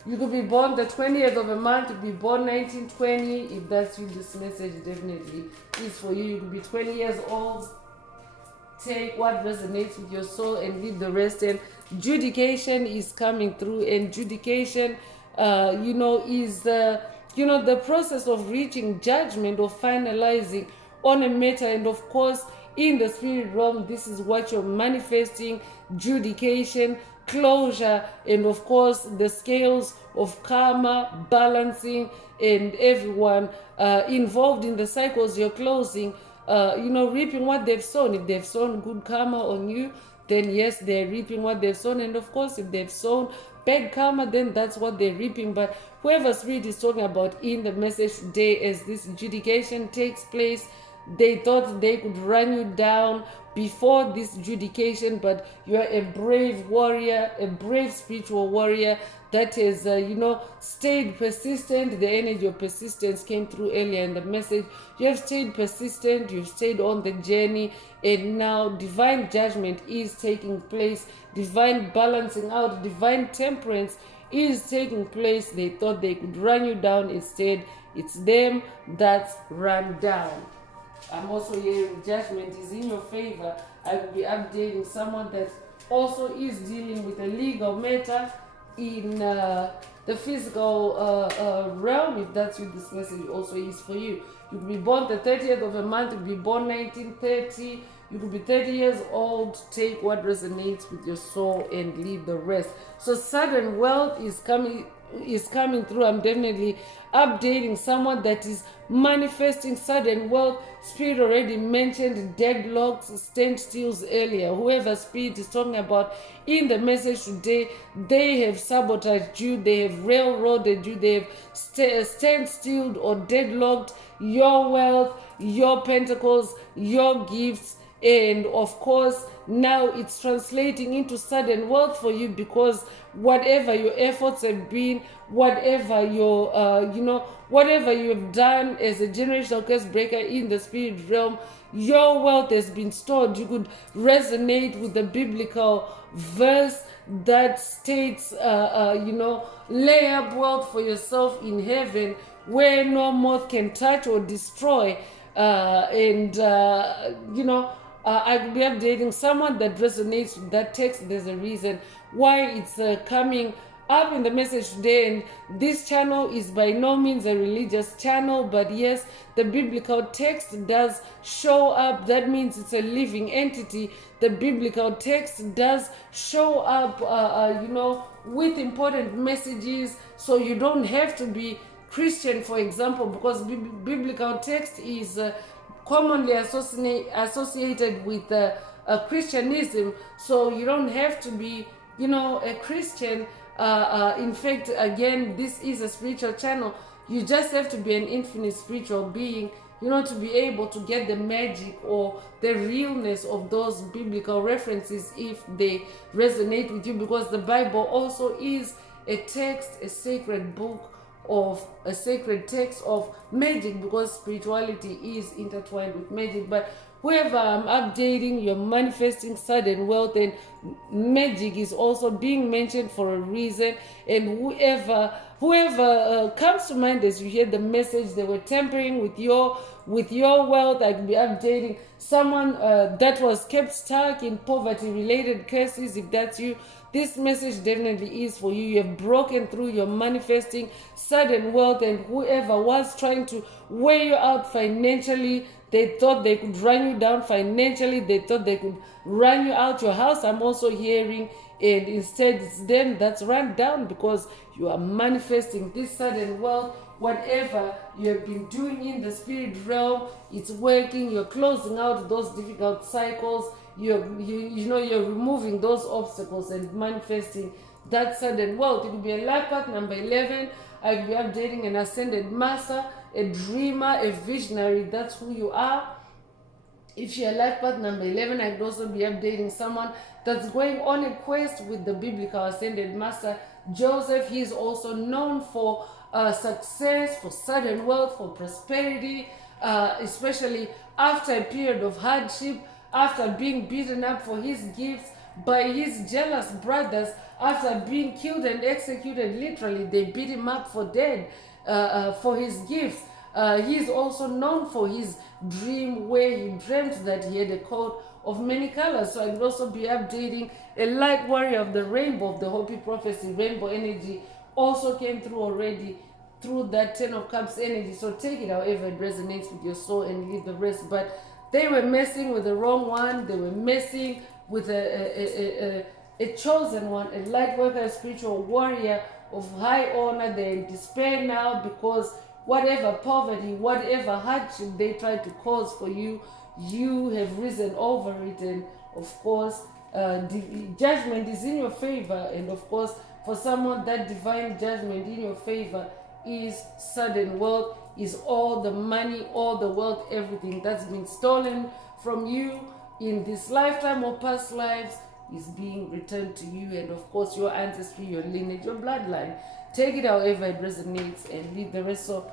You could be born the 20th of a month. You could be born 1920. If that's you, this message definitely is for you. You could be 20 years old. Take what resonates with your soul and leave the rest. And judication is coming through. And judication, is the process of reaching judgment or finalizing on a matter. And of course, in the spirit realm, this is what you're manifesting: judication, closure, and of course the scales of karma balancing, and everyone involved in the cycles you're closing, reaping what they've sown. If they've sown good karma on you, then yes, they're reaping what they've sown. And of course, if they've sown bad karma, then that's what they're reaping. But whoever spirit is talking about in the message today, as this adjudication takes place, they thought they could run you down before this adjudication, but you are a brave warrior, a brave spiritual warrior that has, stayed persistent. The energy of persistence came through earlier in the message. You have stayed persistent, you've stayed on the journey, and now divine judgment is taking place. Divine balancing out, divine temperance is taking place. They thought they could run you down. Instead, it's them that's run down. I'm also hearing judgment is in your favor. I will be updating someone that also is dealing with a legal matter in the physical realm. If that's what this message also is for you. You could be born the 30th of a month. You could be born 1930. You could be 30 years old. Take what resonates with your soul and leave the rest. So sudden wealth is coming is coming through, I'm definitely updating someone that is manifesting sudden wealth. Spirit already mentioned deadlocks, standstills earlier. Whoever Spirit is talking about in the message today, they have sabotaged you, they have railroaded you, they have standstilled or deadlocked your wealth, your pentacles, your gifts. And of course, now it's translating into sudden wealth for you, because whatever your efforts have been, whatever your whatever you have done as a generational curse breaker in the spirit realm, your wealth has been stored. You could resonate with the biblical verse that states lay up wealth for yourself in heaven, where no moth can touch or destroy. I will be updating someone that resonates with that text. There's a reason why it's coming up in the message today. And this channel is by no means a religious channel, but yes, the biblical text does show up. That means it's a living entity. The biblical text does show up, with important messages. So you don't have to be Christian, for example, because biblical text is commonly associated with Christianism. So you don't have to be, a Christian. In fact, again, this is a spiritual channel. You just have to be an infinite spiritual being, to be able to get the magic or the realness of those biblical references if they resonate with you, because the Bible also is a text, a sacred book of a sacred text of magic, because spirituality is intertwined with magic. But whoever I'm updating, you're manifesting sudden wealth, and magic is also being mentioned for a reason. And whoever comes to mind as you hear the message, they were tampering with your wealth. I could be updating someone that was kept stuck in poverty related curses. If that's you, this message definitely is for you. You have broken through, you're manifesting sudden wealth. And whoever was trying to wear you out financially, they thought they could run you down financially, they thought they could run you out your house, I'm also hearing, and instead it's them that's run down, because you are manifesting this sudden wealth. Whatever you have been doing in the spirit realm, it's working. You're closing out those difficult cycles. You're removing those obstacles and manifesting that sudden wealth. It could be a life path number 11. I'll be updating an ascended master, a dreamer, a visionary. That's who you are. If you're life path number 11, I could also be updating someone that's going on a quest with the biblical ascended master Joseph. He is also known for success, for sudden wealth, for prosperity, especially after a period of hardship, after being beaten up for his gifts by his jealous brothers, after being killed and executed. Literally, they beat him up for dead for his gifts. He is also known for his dream, where he dreamt that he had a coat of many colors. So I will also be updating a light warrior of the rainbow, of the Hopi prophecy. Rainbow energy also came through already through that 10 of Cups energy. So take it however it resonates with your soul and leave the rest. But they were messing with the wrong one. They were messing with a chosen one, a light worker, a spiritual warrior of high honor. They're in despair now, because whatever poverty, whatever hardship they tried to cause for you, you have risen over it. And of course, judgment is in your favor. And of course, for someone, that divine judgment in your favor is sudden wealth, is all the money, all the wealth, everything that's been stolen from you in this lifetime or past lives is being returned to you. And of course, your ancestry, your lineage, your bloodline. Take it however it resonates and leave the rest. So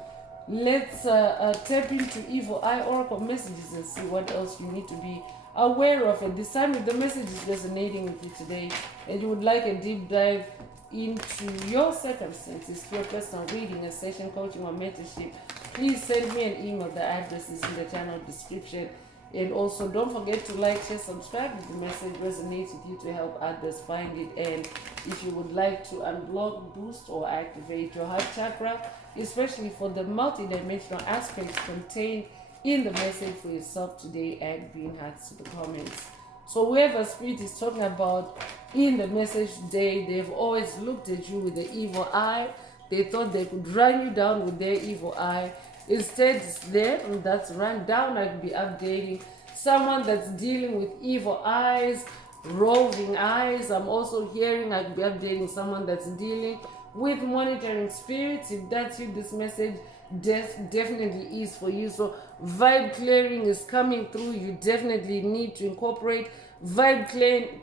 let's tap into Evil Eye Oracle messages and see what else you need to be aware of. And this time, if the message is resonating with you today and you would like a deep dive into your circumstances, your personal reading, a session coaching or mentorship, please send me an email. The address is in the channel description. And also, don't forget to like, share, subscribe if the message resonates with you, to help others find it. And if you would like to unblock, boost, or activate your heart chakra, especially for the multidimensional aspects contained in the message for yourself today, add green hearts to the comments. So whoever Spirit is talking about in the message today, they've always looked at you with the evil eye. They thought they could run you down with their evil eye. Instead, it's them that's run down. I could be updating someone that's dealing with evil eyes, roving eyes. I'm also hearing I could be updating someone that's dealing with monitoring spirits. If that's you, this message definitely is for you. So vibe clearing is coming through. You definitely need to incorporate vibe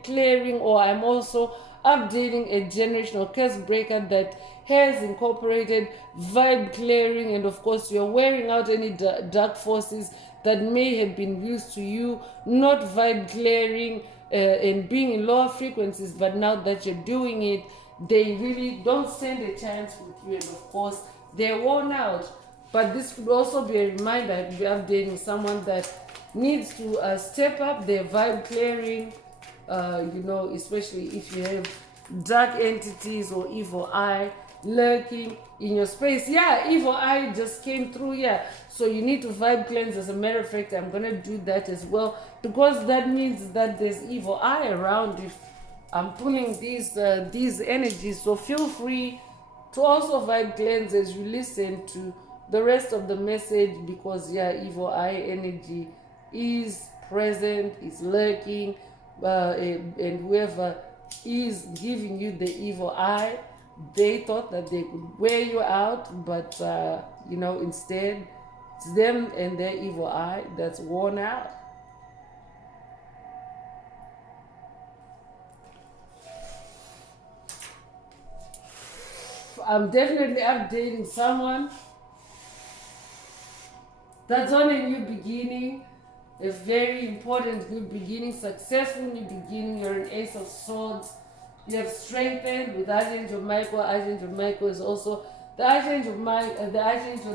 clearing, or I'm also updating a generational curse breaker that has incorporated vibe clearing. And of course, you're wearing out any dark forces that may have been used to you, not vibe clearing and being in lower frequencies, but now that you're doing it, they really don't stand a chance with you. And of course, they're worn out. But this could also be a reminder to be updating someone that needs to step up their vibe clearing, especially if you have dark entities or evil eye lurking in your space. Yeah, evil eye just came through. Yeah, so you need to vibe cleanse. As a matter of fact, I'm gonna do that as well, because that means that there's evil eye around if I'm pulling these energies. So feel free to also vibe cleanse as you listen to the rest of the message, because yeah, evil eye energy is present, is lurking, and whoever is giving you the evil eye, they thought that they could wear you out, but instead it's them and their evil eye that's worn out. I'm definitely updating someone that's on a new beginning, a very important new beginning, successful new beginning. You're an Ace of Swords. You have strengthened with Archangel Michael. Archangel Michael is also the Archangel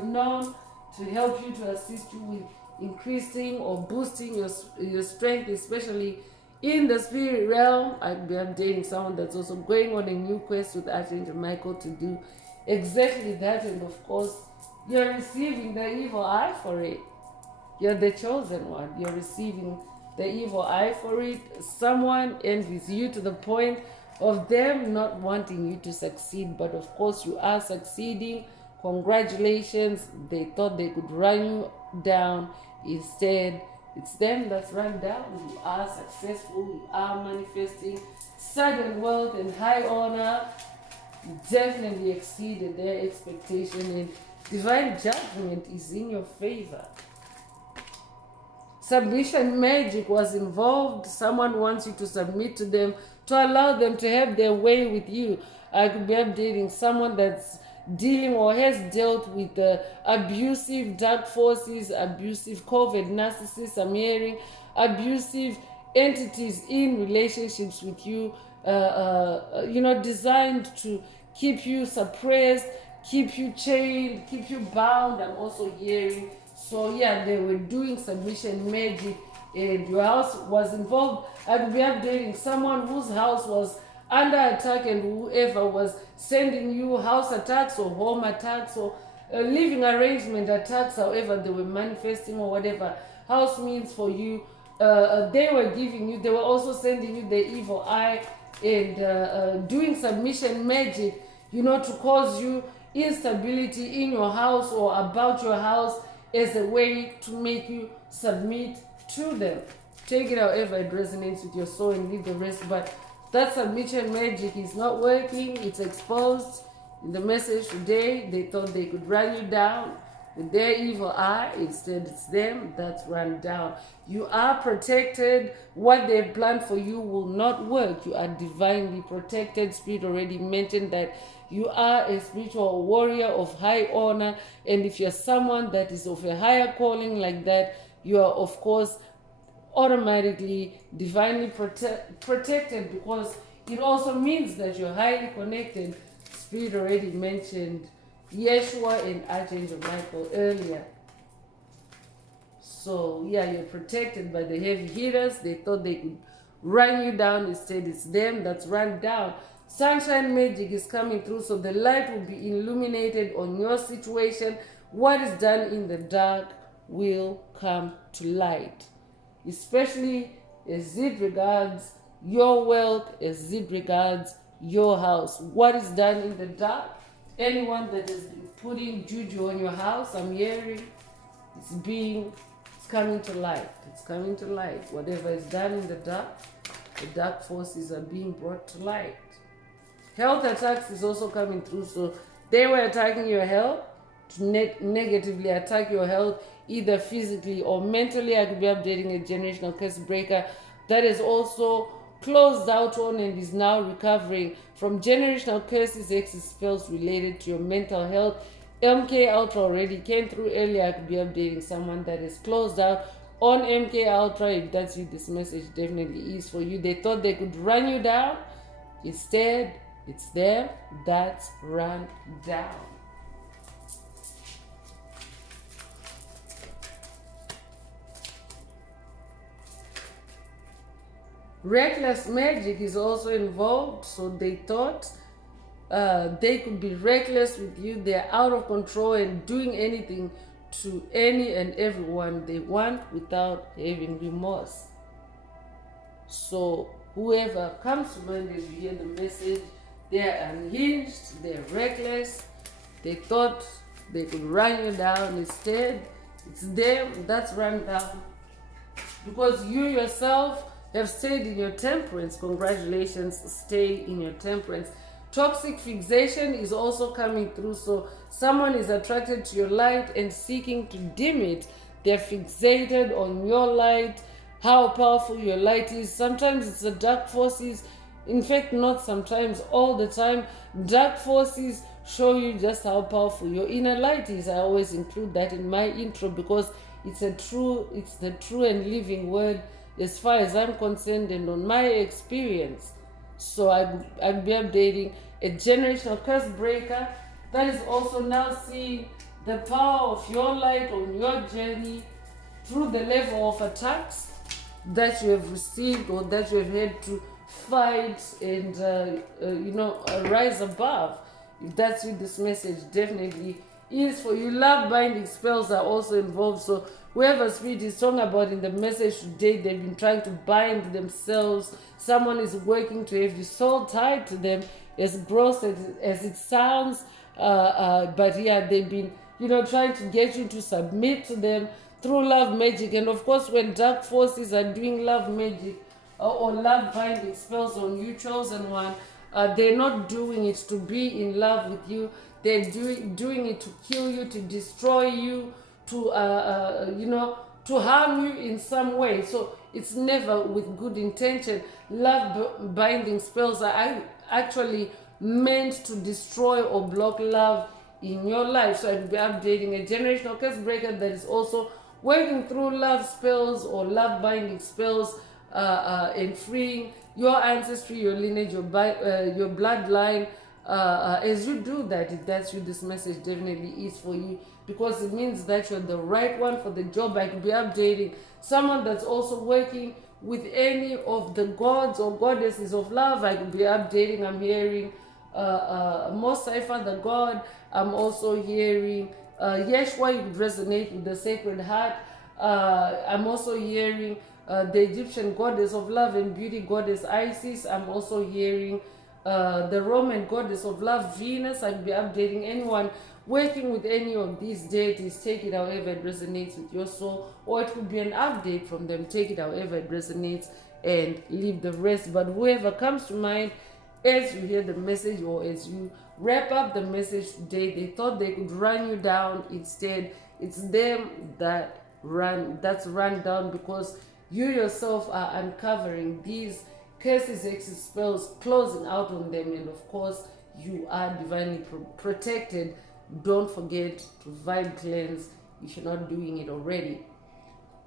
known to help you, to assist you with increasing or boosting your strength, especially in the spirit realm. I'll be updating someone that's also going on a new quest with Archangel Michael to do exactly that. And of course, you're receiving the evil eye for it. You're the chosen one. You're receiving the evil eye for it. Someone envies you to the point of them not wanting you to succeed, but of course you are succeeding. Congratulations. They thought they could run you down. Instead, it's them that's run down. You are successful. You are manifesting sudden wealth and high honor. You definitely exceeded their expectation, and divine judgment is in your favor. Submission magic was involved. Someone wants you to submit to them, to allow them to have their way with you. I could be updating someone that's dealing or has dealt with abusive dark forces, abusive covert narcissists. I'm hearing abusive entities in relationships with you, designed to keep you suppressed, keep you chained, keep you bound. I'm also hearing. So yeah, they were doing submission magic, and your house was involved. I could be updating someone whose house was under attack, and whoever was sending you house attacks or home attacks or living arrangement attacks, however they were manifesting or whatever house means for you, they were giving you, they were also sending you the evil eye and doing submission magic, to cause you instability in your house or about your house, as a way to make you submit to them. Take it however it resonates with your soul and leave the rest. But that submission magic is not working. It's exposed. In the message today, they thought they could run you down with their evil eye. Instead, it's them that's run down. You are protected. What they've planned for you will not work. You are divinely protected. Spirit already mentioned that you are a spiritual warrior of high honor, and if you're someone that is of a higher calling like that, you are of course automatically divinely protected, because it also means that you're highly connected. Spirit already mentioned Yeshua and Archangel Michael earlier. So yeah, you're protected by the heavy hitters. They thought they could run you down. Instead, it's them that's run down. Sunshine magic is coming through, so the light will be illuminated on your situation. What is done in the dark will come to light, especially as it regards your wealth, as it regards your house. What is done in the dark Anyone that has been putting juju on your house, I'm hearing it's coming to light. It's coming to light. Whatever is done in the dark forces are being brought to light. Health attacks is also coming through. So they were attacking your health to negatively attack your health, either physically or mentally. I could be updating a generational curse breaker that is also closed out on and is now recovering from generational curses, exes, spells related to your mental health. MK Ultra already came through earlier. I could be updating someone that is closed out on MK Ultra. If that's you, this message definitely is for you. They thought they could run you down. Instead, it's them that's run down. Reckless magic is also involved, so they thought they could be reckless with you. They're out of control and doing anything to any and everyone they want without having remorse. So whoever comes to mind as you hear the message, they're unhinged, they're reckless, they thought they could run you down. Instead, it's them that's run down. Because you yourself have stayed in your temperance. Congratulations, stay in your temperance. Toxic fixation is also coming through. So someone is attracted to your light and seeking to dim it. They're fixated on your light, how powerful your light is. Sometimes it's the dark forces. In fact, not sometimes, all the time. Dark forces show you just how powerful your inner light is. I always include that in my intro because it's the true and living word as far as I'm concerned and on my experience. So I'll be updating a generational curse breaker that is also now seeing the power of your light on your journey through the level of attacks that you have received or that you have had to fight and rise above. If that's you, this message definitely is for you. Love binding spells are also involved. So whoever spirit is talking about in the message today, they've been trying to bind themselves. Someone is working to have you so tied to them, as gross as it sounds. But yeah, they've been trying to get you to submit to them through love magic. And of course, when dark forces are doing love magic or love binding spells on you, chosen one, they're not doing it to be in love with you. They're doing it to kill you, to destroy you, to harm you in some way. So it's never with good intention. Love binding spells are actually meant to destroy or block love in your life. So I'll be updating a generational curse breaker that is also working through love spells or love binding spells and freeing your ancestry, your lineage, your bloodline. As you do that, if that's you, this message definitely is for you, because it means that you're the right one for the job. I could be updating someone that's also working with any of the gods or goddesses of love. I could be updating. I'm hearing Most High Father God. I'm also hearing Yeshua. You could resonate with the Sacred Heart. I'm also hearing the Egyptian goddess of love and beauty, goddess Isis. I'm also hearing the Roman goddess of love, Venus. I'll be updating anyone working with any of these deities. Take it however it resonates with your soul, or it could be an update from them. Take it however it resonates and leave the rest. But whoever comes to mind as you hear the message or as you wrap up the message today, they thought they could run you down. Instead, it's them that's run down, because you yourself are uncovering these curses, hexes, spells, closing out on them, and of course you are divinely protected. Don't forget to vibe cleanse if you're not doing it already.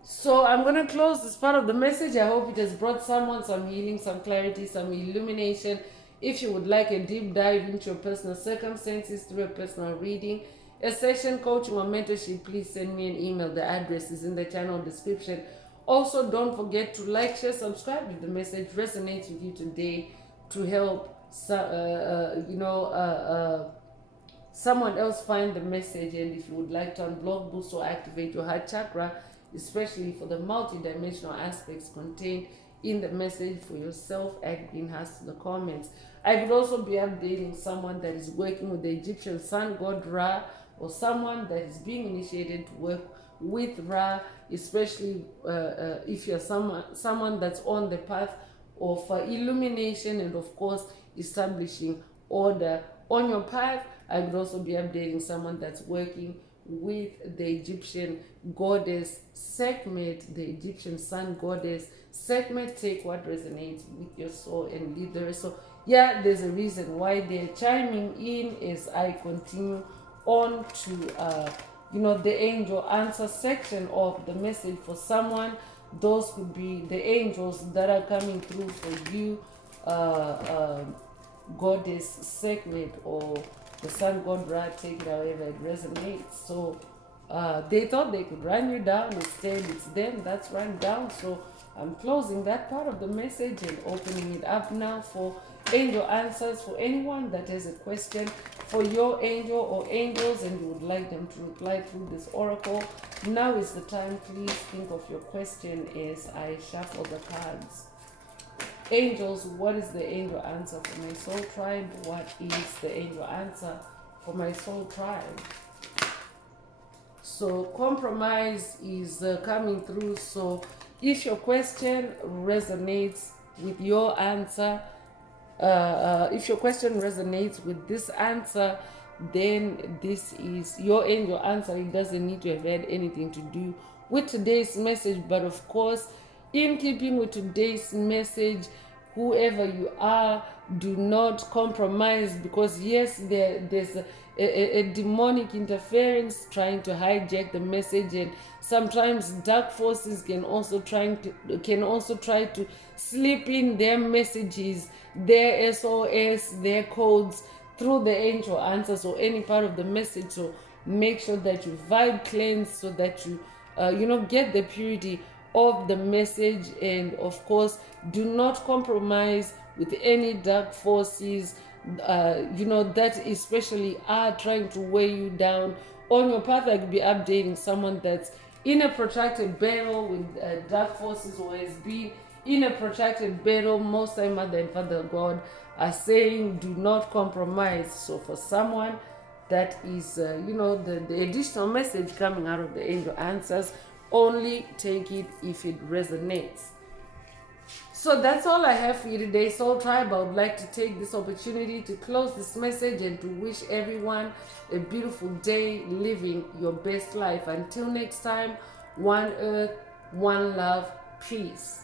So I'm going to close this part of the message. I hope it has brought someone some healing, some clarity, some illumination. If you would like a deep dive into your personal circumstances through a personal reading, a session, coaching, or mentorship, please send me an email. The address is in the channel description. Also, don't forget to like, share, subscribe if the message resonates with you today, to help someone else find the message. And if you would like to unblock, boost, or activate your heart chakra, especially for the multidimensional aspects contained in the message for yourself and enhance the comments. I could also be updating someone that is working with the Egyptian sun god Ra, or someone that is being initiated to work with Ra, especially if you're someone that's on the path of illumination and of course establishing order on your path. I could also be updating someone that's working with the Egyptian goddess Sekhmet, the Egyptian sun goddess Sekhmet. Take what resonates with your soul and leave the rest. So yeah, there's a reason why they're chiming in as I continue on to the angel answer section of the message for someone. Those could be the angels that are coming through for you, goddess Sekhmet, or the sun god Ra. Take it however it resonates. So they thought they could run you down. Instead, it's them that's run down. So I'm closing that part of the message and opening it up now for angel answers. For anyone that has a question for your angel or angels and you would like them to reply through this oracle, now is the time. Please think of your question as I shuffle the cards. Angels, what is the angel answer for my soul tribe? What is the angel answer for my soul tribe? So compromise is coming through. So if your question resonates with your answer, if your question resonates with this answer, then this is your angel answer. It doesn't need to have had anything to do with today's message, but of course, in keeping with today's message, whoever you are, do not compromise, because yes, there's a demonic interference trying to hijack the message, and sometimes dark forces can also try to slip in their messages, their SOS, their codes through the angel answers or any part of the message. So make sure that you vibe cleanse so that you get the purity of the message, and of course do not compromise with any dark forces that especially are trying to weigh you down on your path. I could be updating someone that's in a protracted battle with dark forces, or has been in a protracted battle. Most time Mother and Father God are saying do not compromise. So for someone that is the additional message coming out of the angel answers, only take it if it resonates. So that's all I have for you today, Soul Tribe. I would like to take this opportunity to close this message and to wish everyone a beautiful day, living your best life. Until next time, one earth, one love, peace.